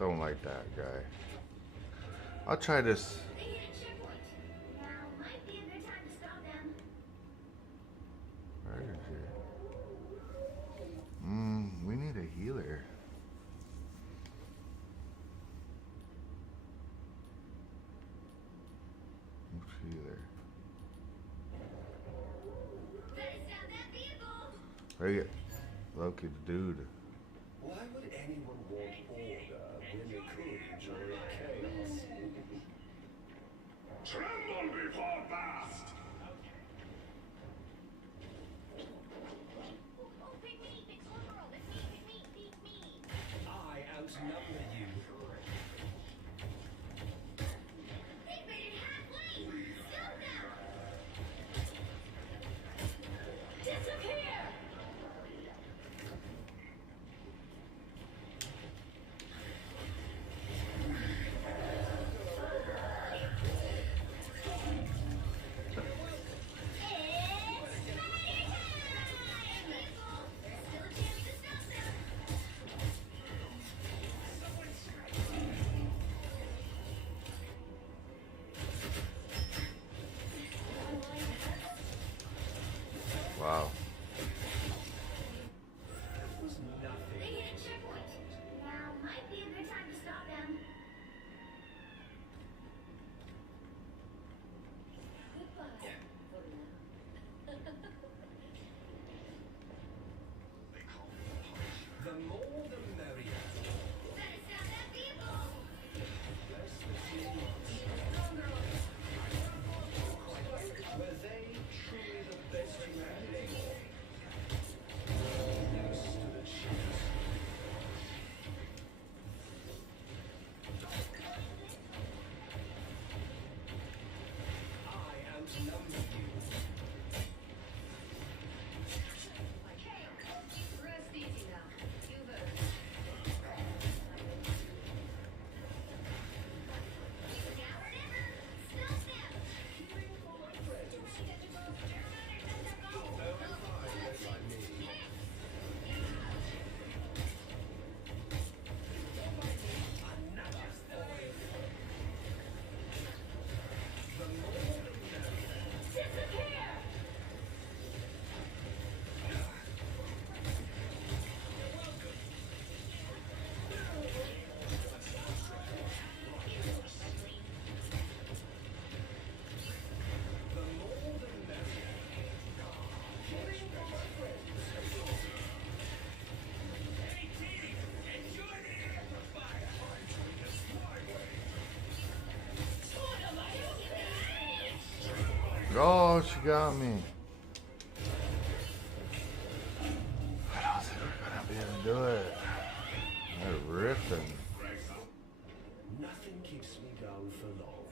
Don't like that guy. I'll try this. They hit a checkpoint. Now might be a good time to stop them. Where is it? We need a healer. Who's healer? Better stop that vehicle. There you go. Look at the dude. Why would anyone want order when they could enjoy chaos? Tremble before Bast! Oh, pick me, pick Squirrel. It's me, pick me. I outnumber you. They made it halfway. Stop them. Disappear. Wow. That was nothing. They hit a checkpoint. Now might be a good time to stop them. Goodbye. The more the merrier. Better stop that vehicle. Bless the teamwork. Were they truly the best humanity? Never stood a chance. I outnumber you. Rest easy now. You better. Now or never. Stop them. Disappear. Oh, she got me. I don't think we're gonna be able to do it. They're ripping. Nothing keeps me down for long.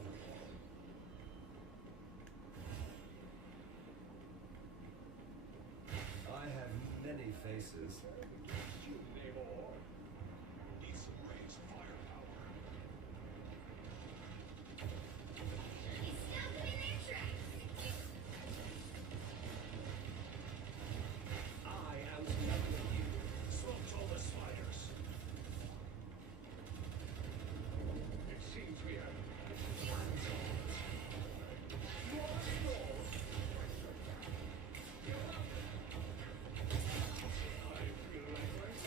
I have many faces. You name all. Need some raised firepower. Stop them in their tracks. I outnumber you. Smoked all the spiders. It seems we have plans on it. You are stalled. I feel like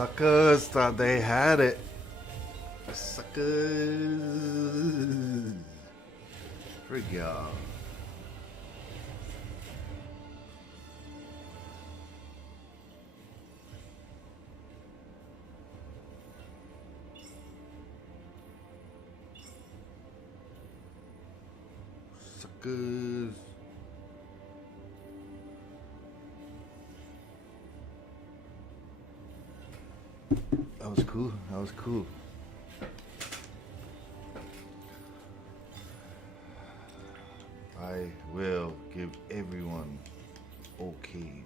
Suckers thought they had it. Suckers. Frig y'all. Suckers. That was cool. That was cool. I will give everyone okays.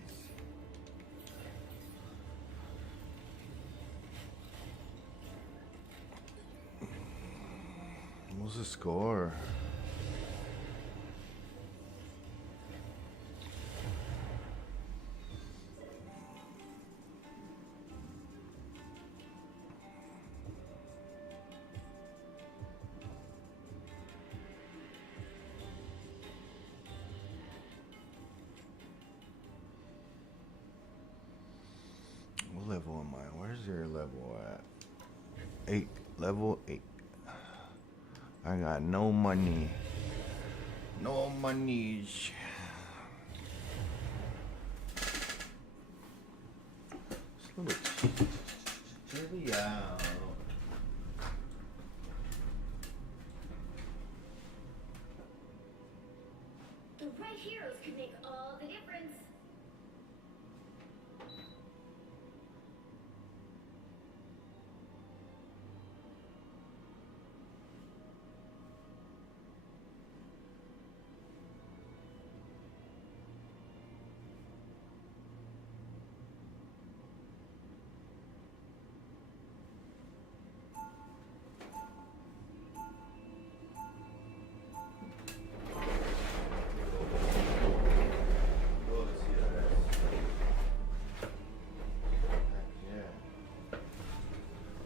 What's the score? What level am I? Where's your level at? 8. Level 8. I got no money. No money. Slow it. Hurry out. The right heroes can make all the difference.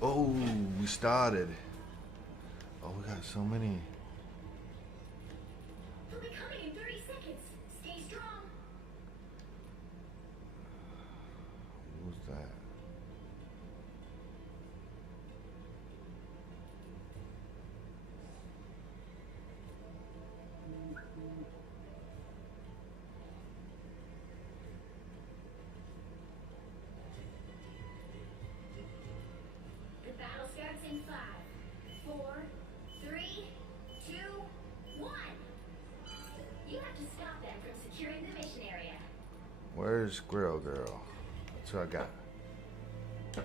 Oh, we started. Oh, we got so many. He'll be coming in 30 seconds. Stay strong. Who's that? The battle starts in 5, 4, 3, 2, 1. You have to stop them from securing the mission area. Where's Squirrel Girl? That's what I got. So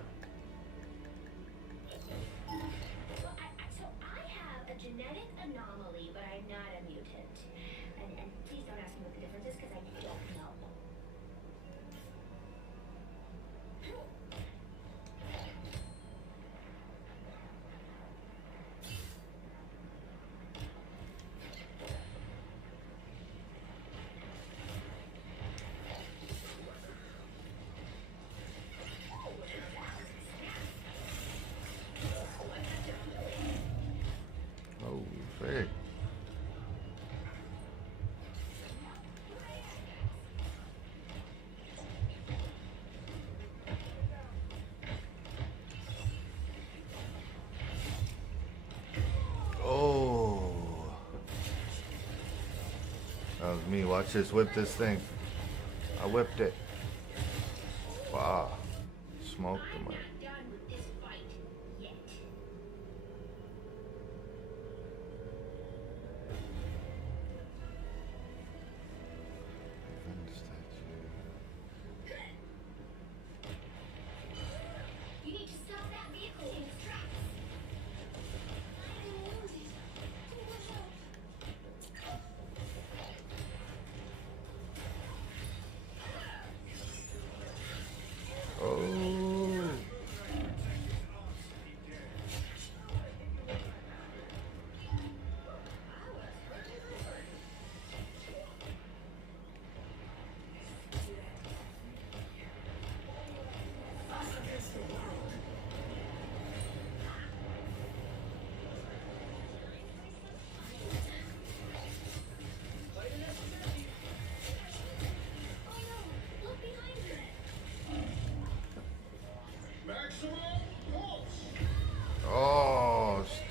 I have a genetic anomaly, but I'm not a mutant. And please don't ask me what the difference is, because I don't know. Oh, frick. Oh. That was me. Watch this. Whip this thing. I whipped it. Wow. Smoked him. Done with this fight yet. You need to stop that vehicle in its tracks. Oh.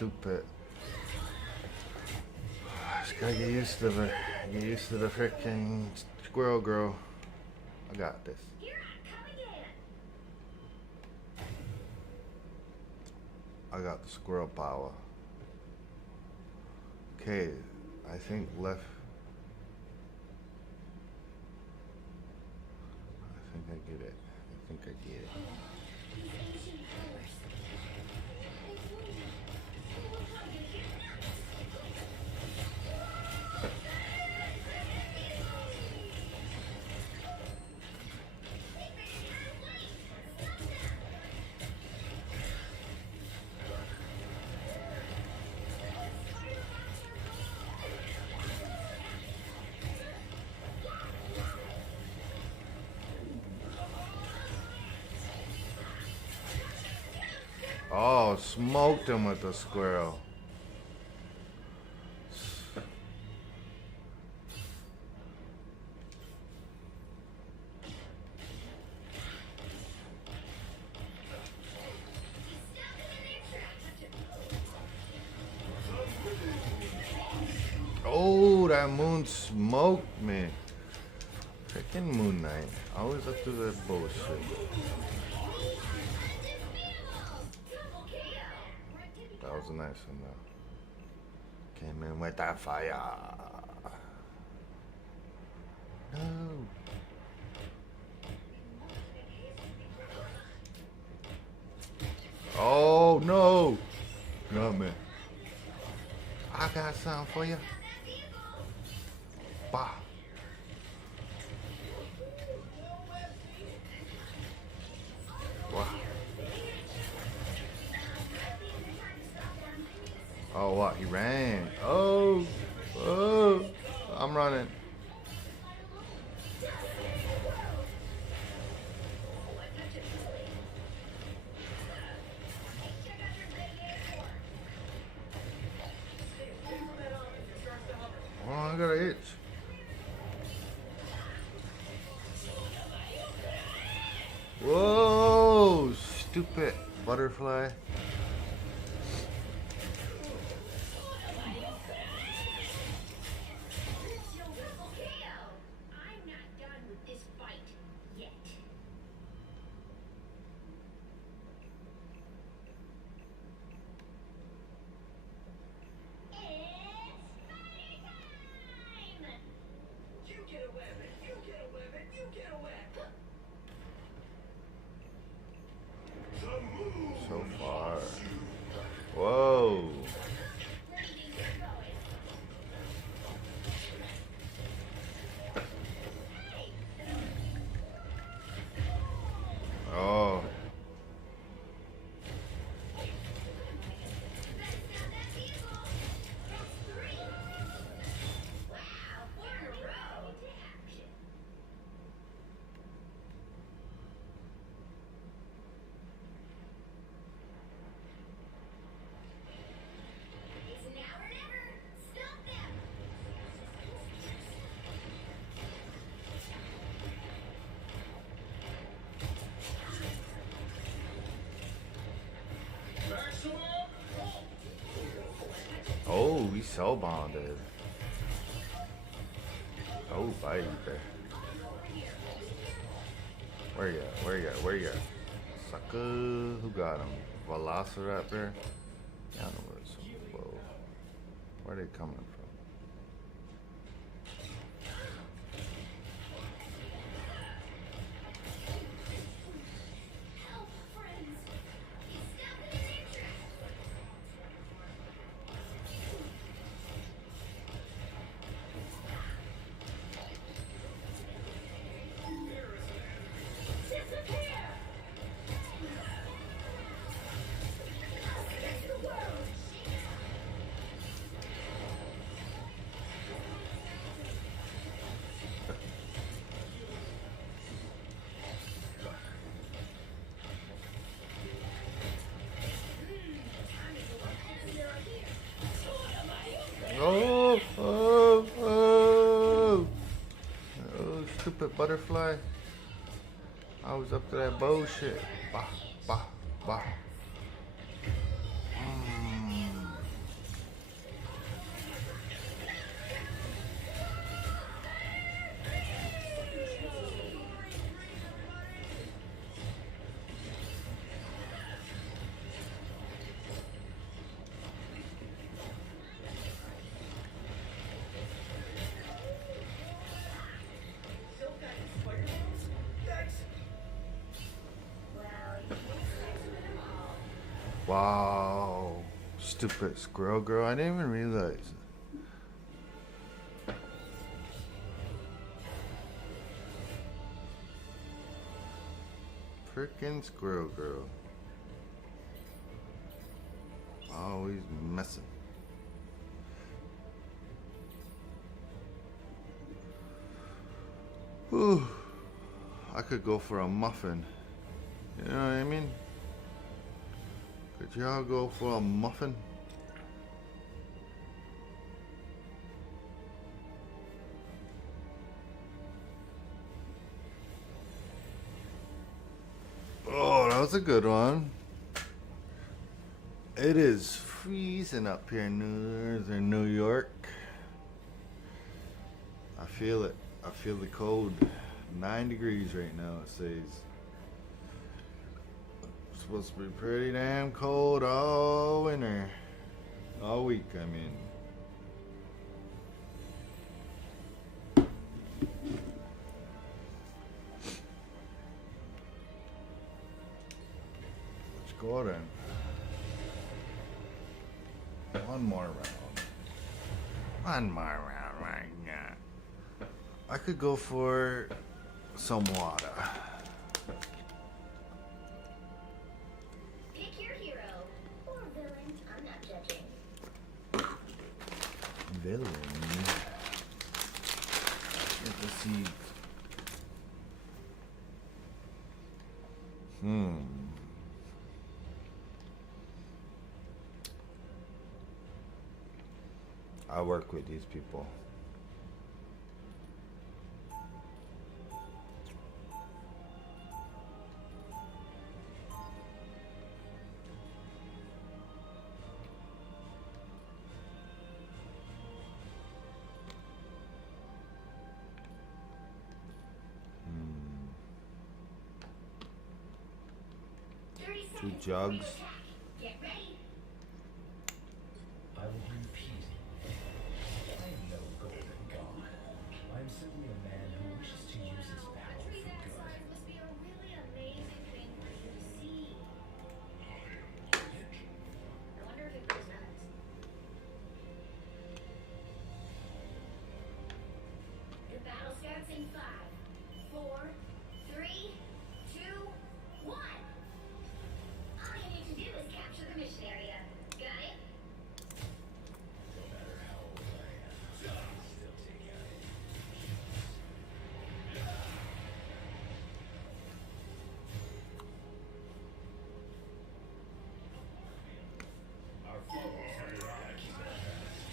stupid. Just gotta get used to it. Get used to the freaking squirrel girl. I got this. I got the squirrel power. Okay, I think left. I think I get it. I think I get it. Oh, smoked him with the squirrel. Oh, that moon smoked me. Freaking Moon Knight. Always up to that bullshit. That was a nice one though. Came in with that fire. No. Oh no. No man. I got something for you. Bah. Wow. Oh, what? He ran. Oh. Oh. I'm running. Oh, I got an itch. Whoa. Stupid butterfly. So far. Whoa. Oh. Oh, we so bonded. Oh, baby. Where you at? Where you at? Where you at? Sucker. Who got him? Velociraptor? Yeah, I know where it's from. Whoa. Where are they coming from? Oh, oh, oh. Oh, stupid butterfly. I was up to that bullshit. Bah, bah, bah. Wow. Stupid squirrel girl. I didn't even realize. Frickin' squirrel girl. Always messing. Ooh. I could go for a muffin. You know what I mean? Could y'all go for a muffin? Oh, that was a good one. It is freezing up here in northern New York. I feel it. I feel the cold. 9 degrees right now, it says. It's supposed to be pretty damn cold all winter. All week, I mean. Let's go then. One more round. One more round right now. I could go for some water. Pick your hero or villain. I'm not judging. Villain. Let's see. I work with these people. Two jugs. Get ready. I will repeat. I am no golden god. I am simply a man who wishes to use his power for Tree that good. size must be a really amazing thing for you to see. I wonder if it grows nuts. Your battle starts in 5, 4, 3, 2, 1. All you need to do is capture the mission area. Got it? No matter how old I am, I can still take out our foes are the Iraqis at best.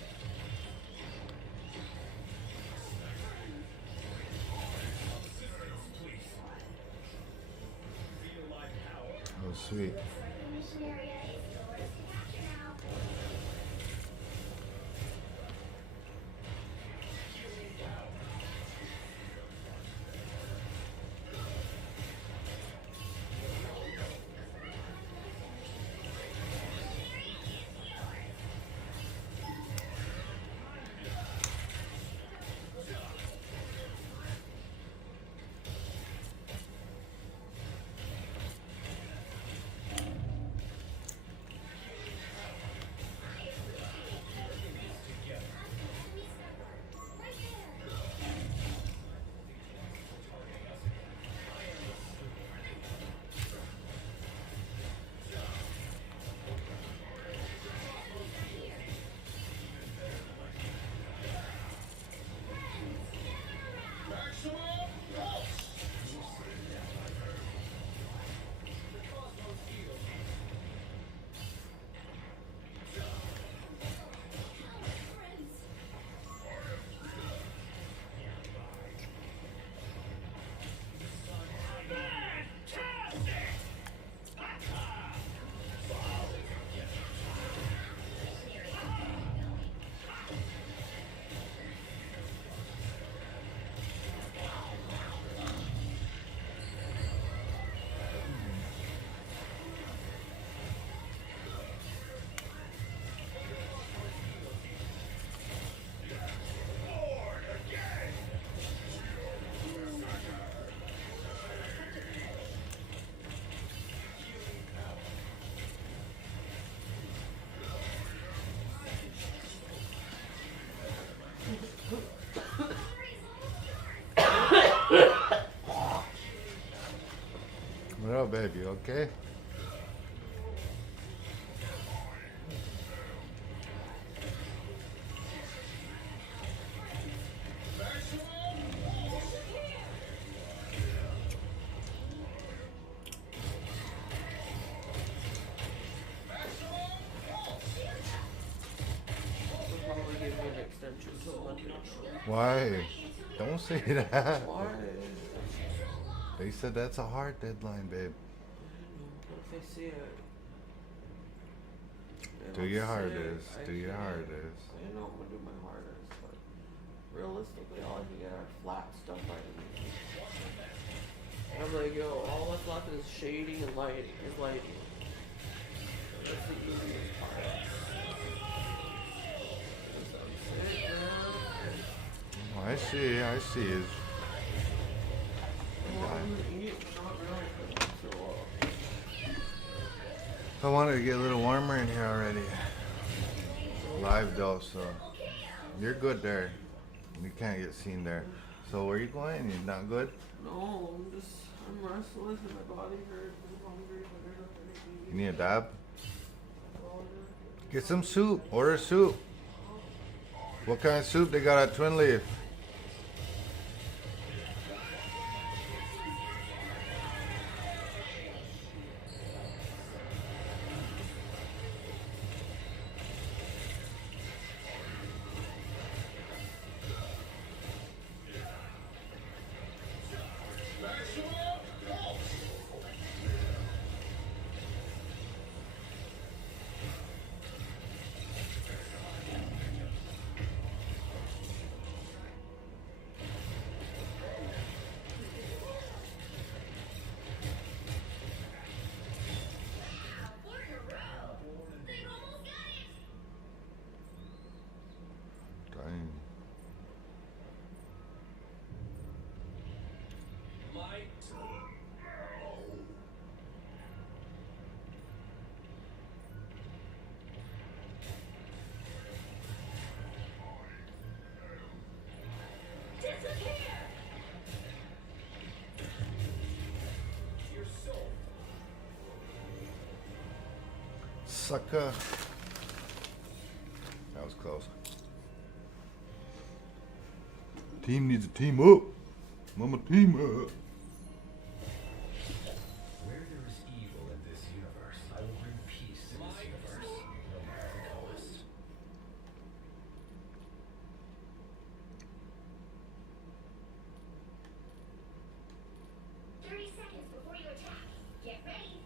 Assistance, please. Feel my power. Oh, sweet. The mission area is yours to capture now. Okay. They'll probably give me an extension, so I'm not sure. Why? Don't say that. Why? They said that's a hard deadline, babe. But if they see it, Do your hardest. Do your hardest. I know I'm gonna do my hardest, but realistically, all I can get are flat stuff I can. I'm like, yo, all that's left is shading and lighting. That's the easiest part. Oh, I see. It's I wanted to get a little warmer in here already. Live though, so you're good there. You can't get seen there. So where you going? You're not good? No, I'm restless and my body hurts. I'm hungry, but there's nothing to eat. You need a dab? Get some soup. Order soup. What kind of soup they got at Twin Leaf? Dang. Sucker. That was close. Team needs to team up. Mama, team up. Where there is evil in this universe, I will bring peace to this universe, no matter the cost. 30 seconds before you attack. Get ready.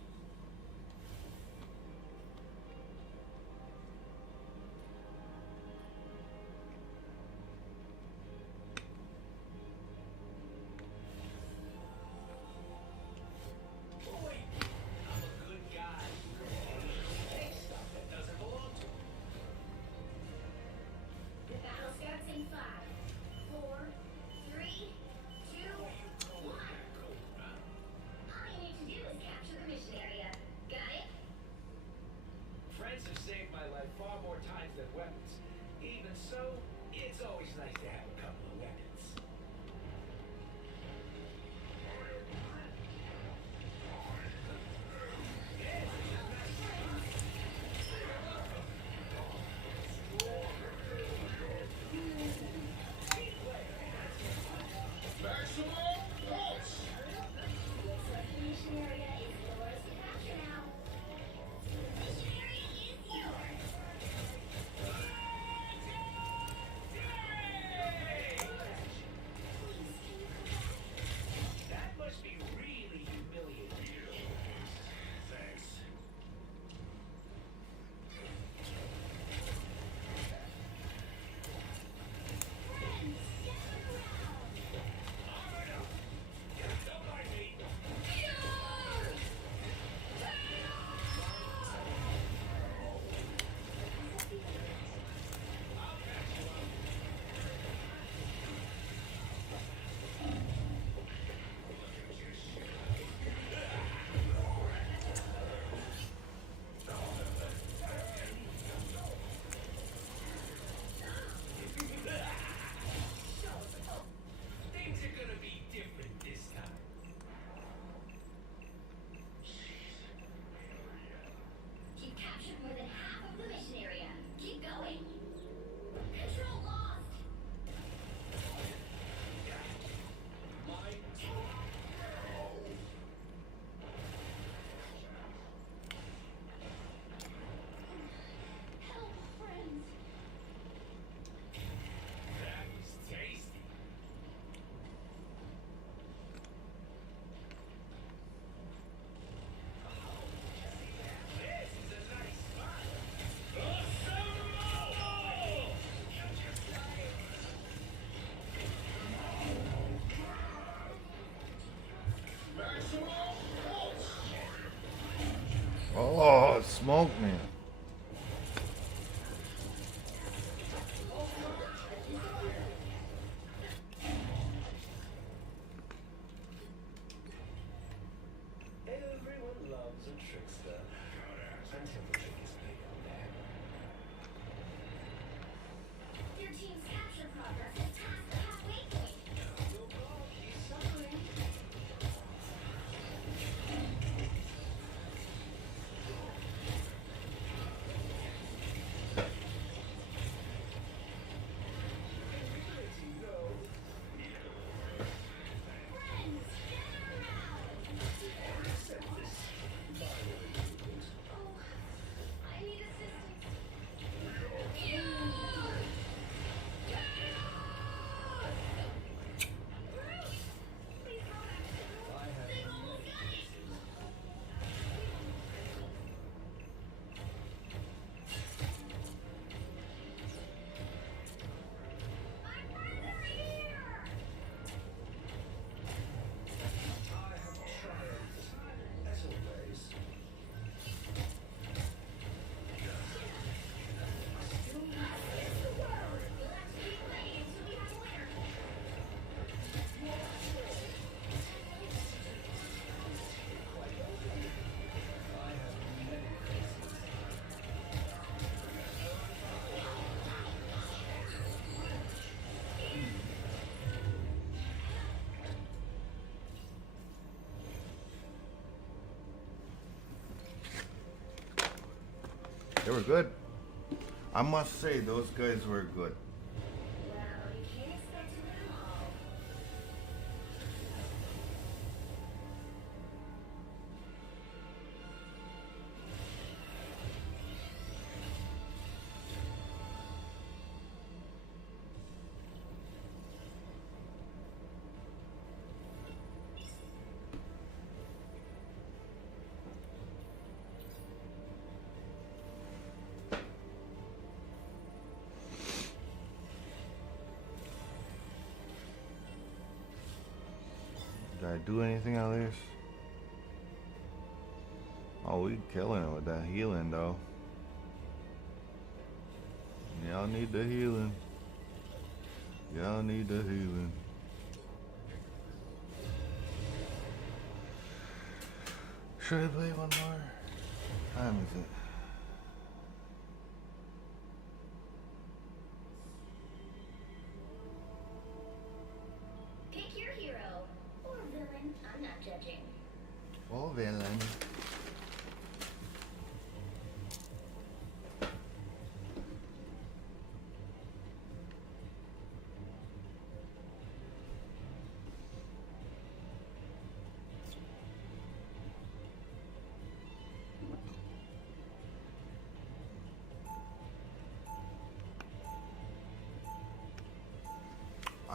good. I must say, those guys were good. Did I do anything at least? Oh, we killing it with that healing though. Y'all need the healing. Y'all need the healing. Should I play one more? What time is it? Pick your hero or villain. I'm not judging. Oh, villain.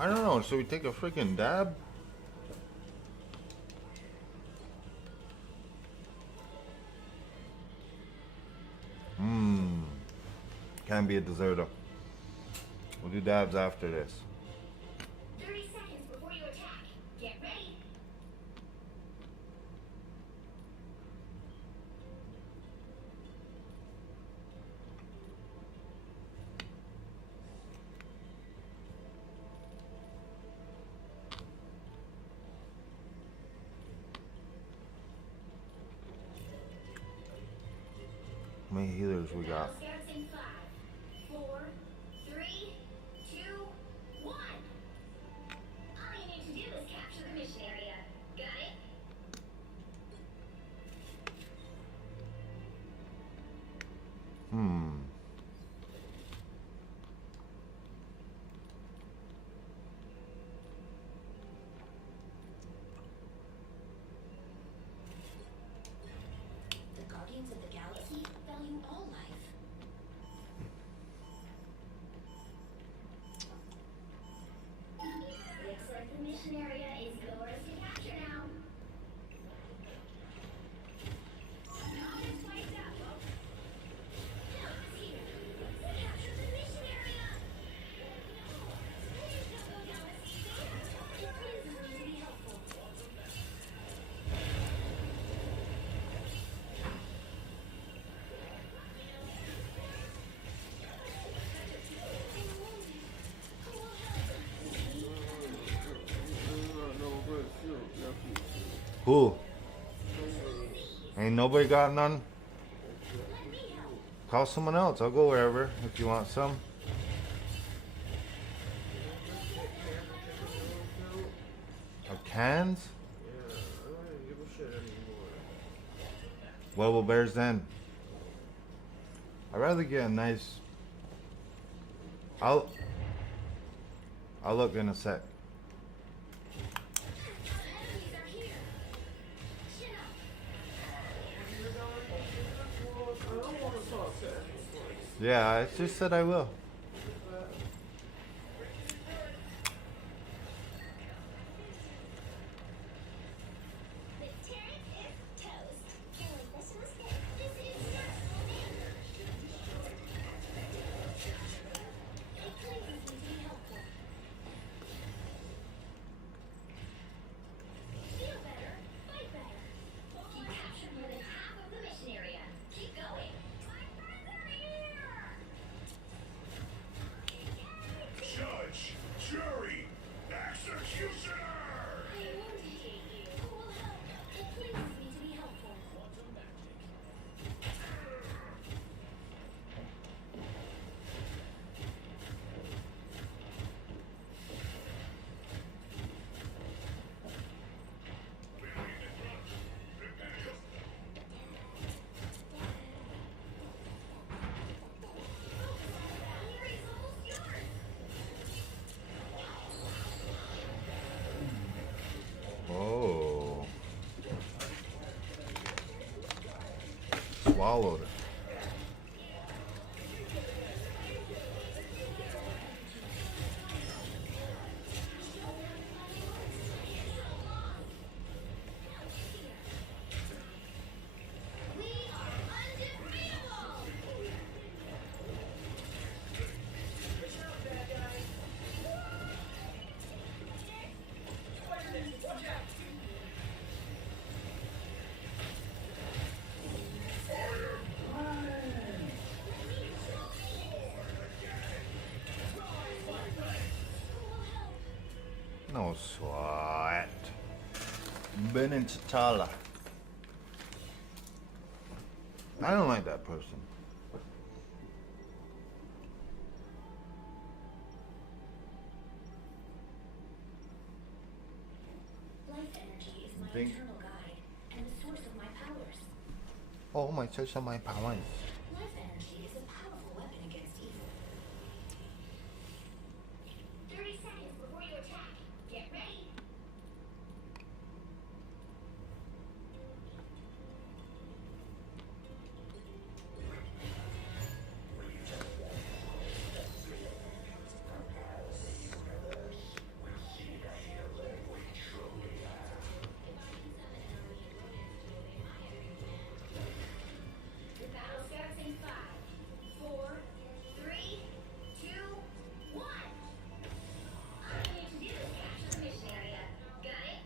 I don't know, should we take a freaking dab? Can't be a deserter. We'll do dabs after this. 30 seconds before you attack. Get ready. How many healers we got? Starts in 5, 4, 3, 2, 1. All you need to do is capture the mission area. Got it? The Guardians of the Galaxy value all life. Looks like the mission area is yours to capture now. All this way up, folks. Now it's here. To capture the mission area. Please don't go Galaxy. It pleases me to be helpful. Who? Ain't nobody got none? Call someone else. I'll go wherever if you want some. Of cans? Well, bears then. I'd rather get a nice. I'll look in a sec. Yeah, I just said I will. swallowed it. No sweat. Benin T'Challa. I don't like that person. Life energy is my Think- internal guide and the source of my powers. Oh my source of my powers. Life energy is a powerful weapon against evil. 30 seconds before you attack. Get ready. The battle starts in 5, 4, 3, 2, 1. All you need to do is capture the mission area. Got it?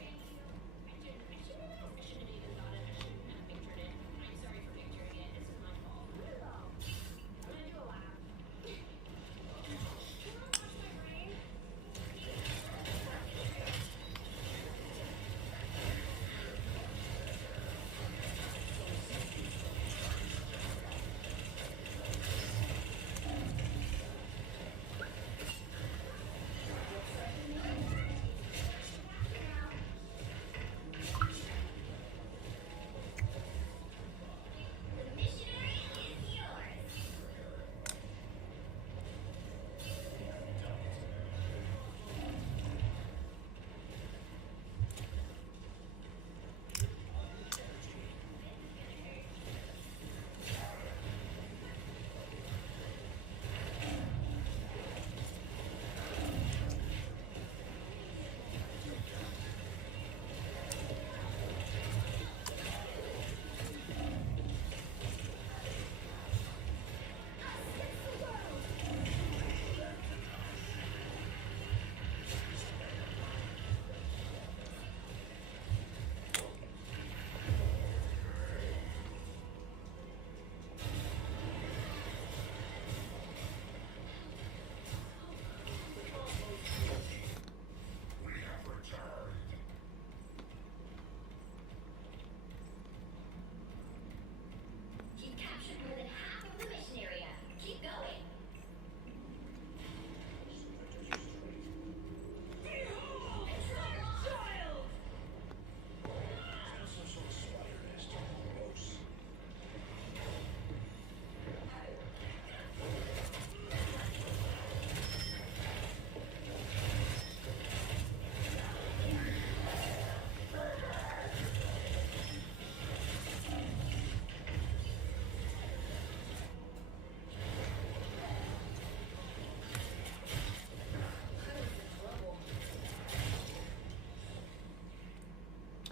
The mission area is yours. You've captured more than half of the mission area. Keep going. Child!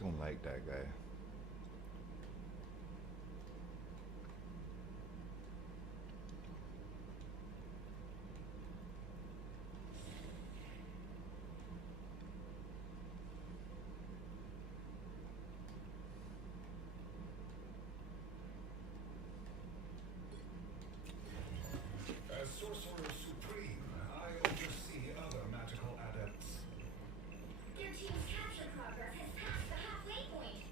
Don't like that guy. As Sorcerer Supreme, I oversee other magical adepts. Your team's capture progress has passed the halfway point.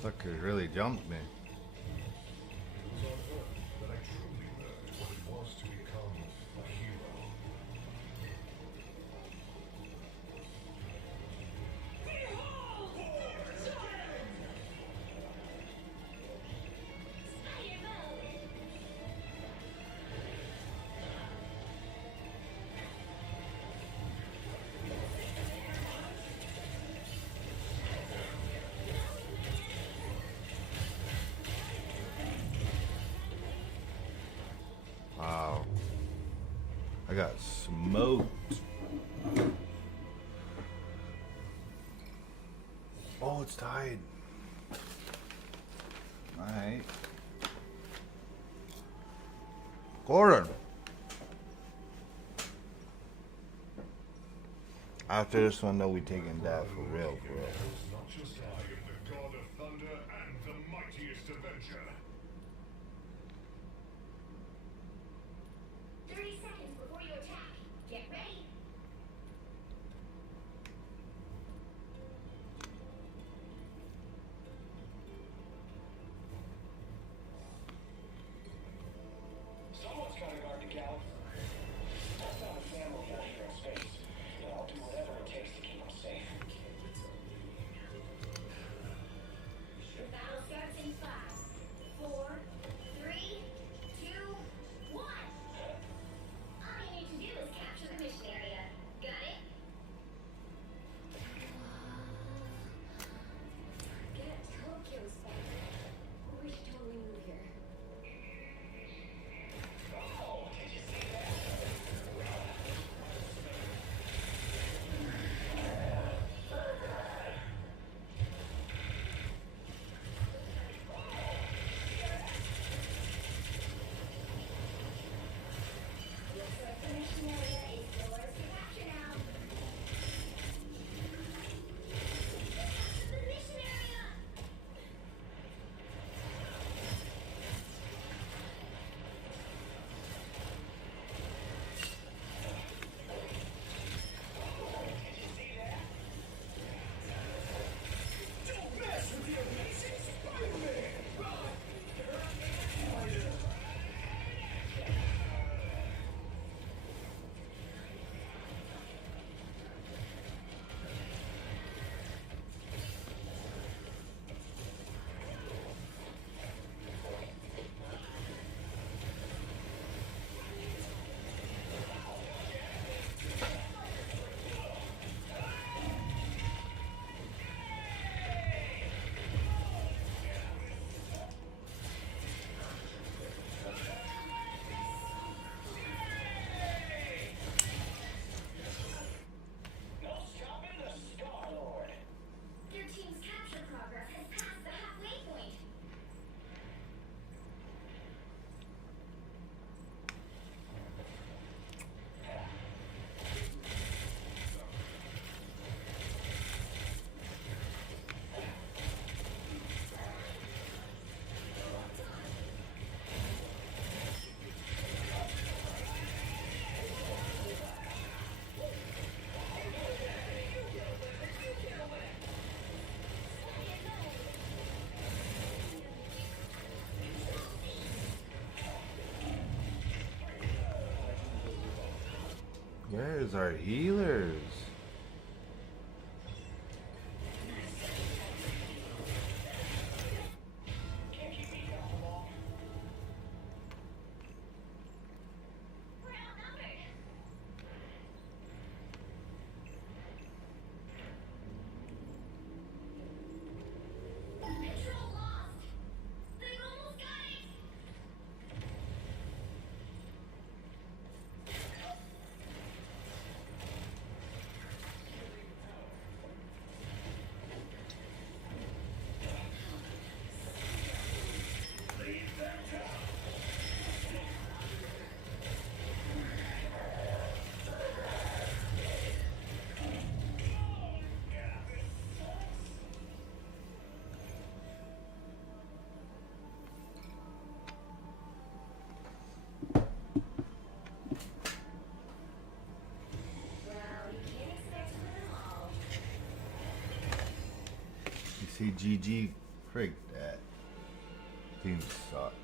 Sucker really jumped me. It was on Earth that I truly learned what it was to become a hero. Wow. I got smoked. Oh, it's tied. Alright. Gordon. After this one, though, we taking that for real, for real. Not just I am the god of thunder and the mightiest avenger. 30 seconds before you attack. Get ready. Someone's got to guard the galaxy. That's not a family out here in space. And I'll do whatever it takes to keep them safe. The battle starts in 5, 4, 3, 2, 1. All you need to do is capture the mission area. Got it? Get Tokyo's back. We should totally move here. Oh, did you see that? Looks like the mission area is yours to capture now. Capture the mission area! Don't mess with the amazing Spider-Man! No stopping the Star-Lord! Your team's capture progress has passed the halfway point. Where's our healers? We're outnumbered. Control lost. They've almost got it. You see GG Freak that. Team sucked.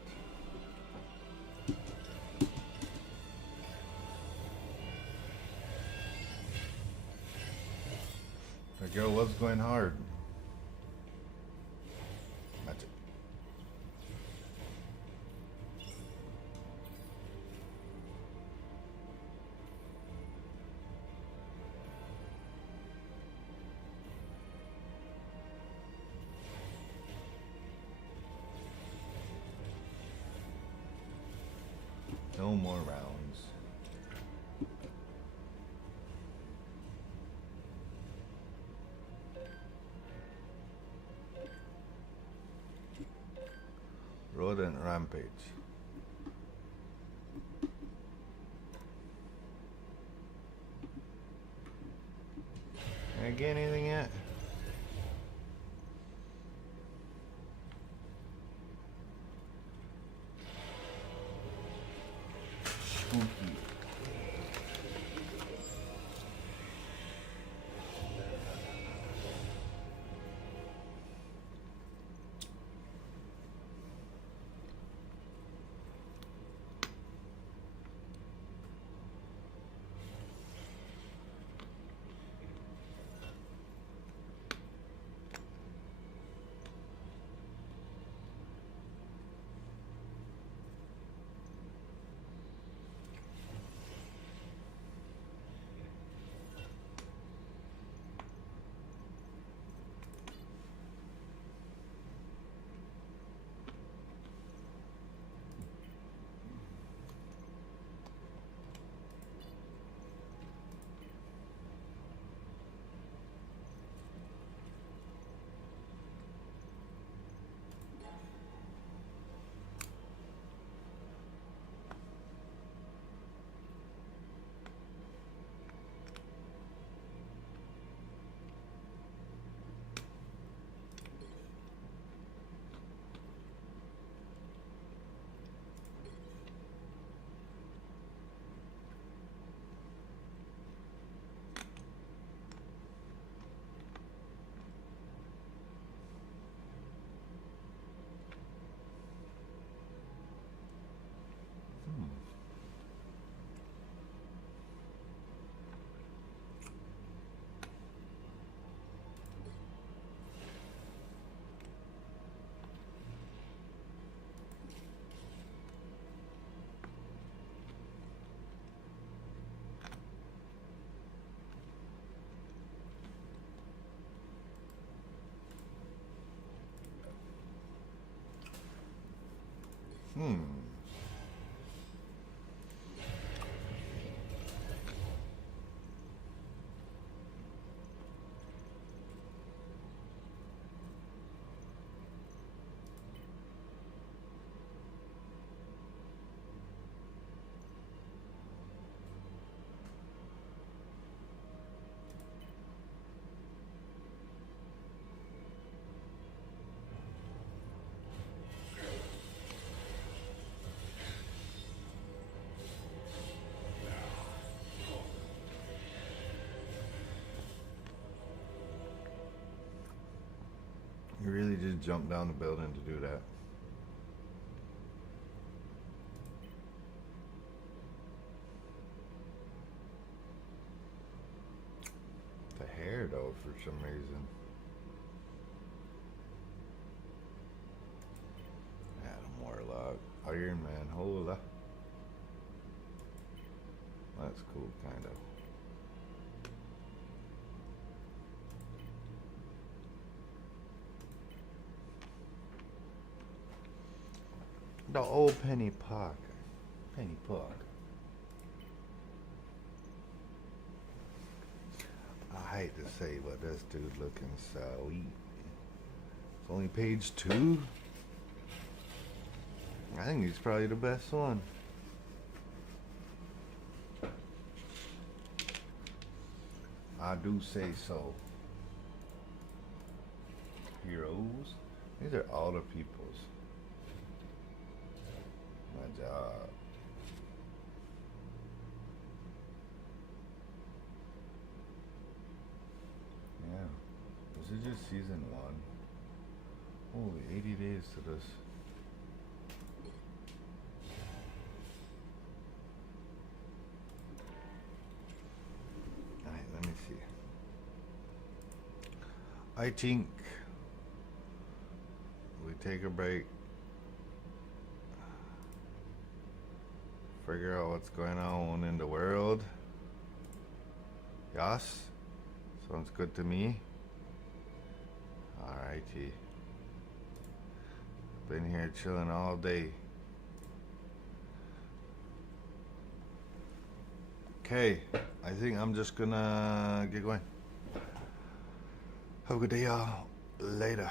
The girl was going hard. Magic. No more rounds. Rodent Rampage. Can I get anything yet? Spooky. You really just jumped down the building to do that. The hair though, for some reason. Adam Warlock, Iron Man, hola. That's cool, kind of. The old Penny Parker. Penny Parker. I hate to say, but this dude looking sweet. It's only page 2. I think he's probably the best one. I do say so. Heroes. These are all the peoples. My job. Yeah. This is just season 1. Holy, 80 days to this. Alright, let me see. I think we take a break. Figure out what's going on in the world. Yes? Sounds good to me. Alrighty. Been here chilling all day. Okay, I think I'm just gonna get going. Have a good day, y'all. Later.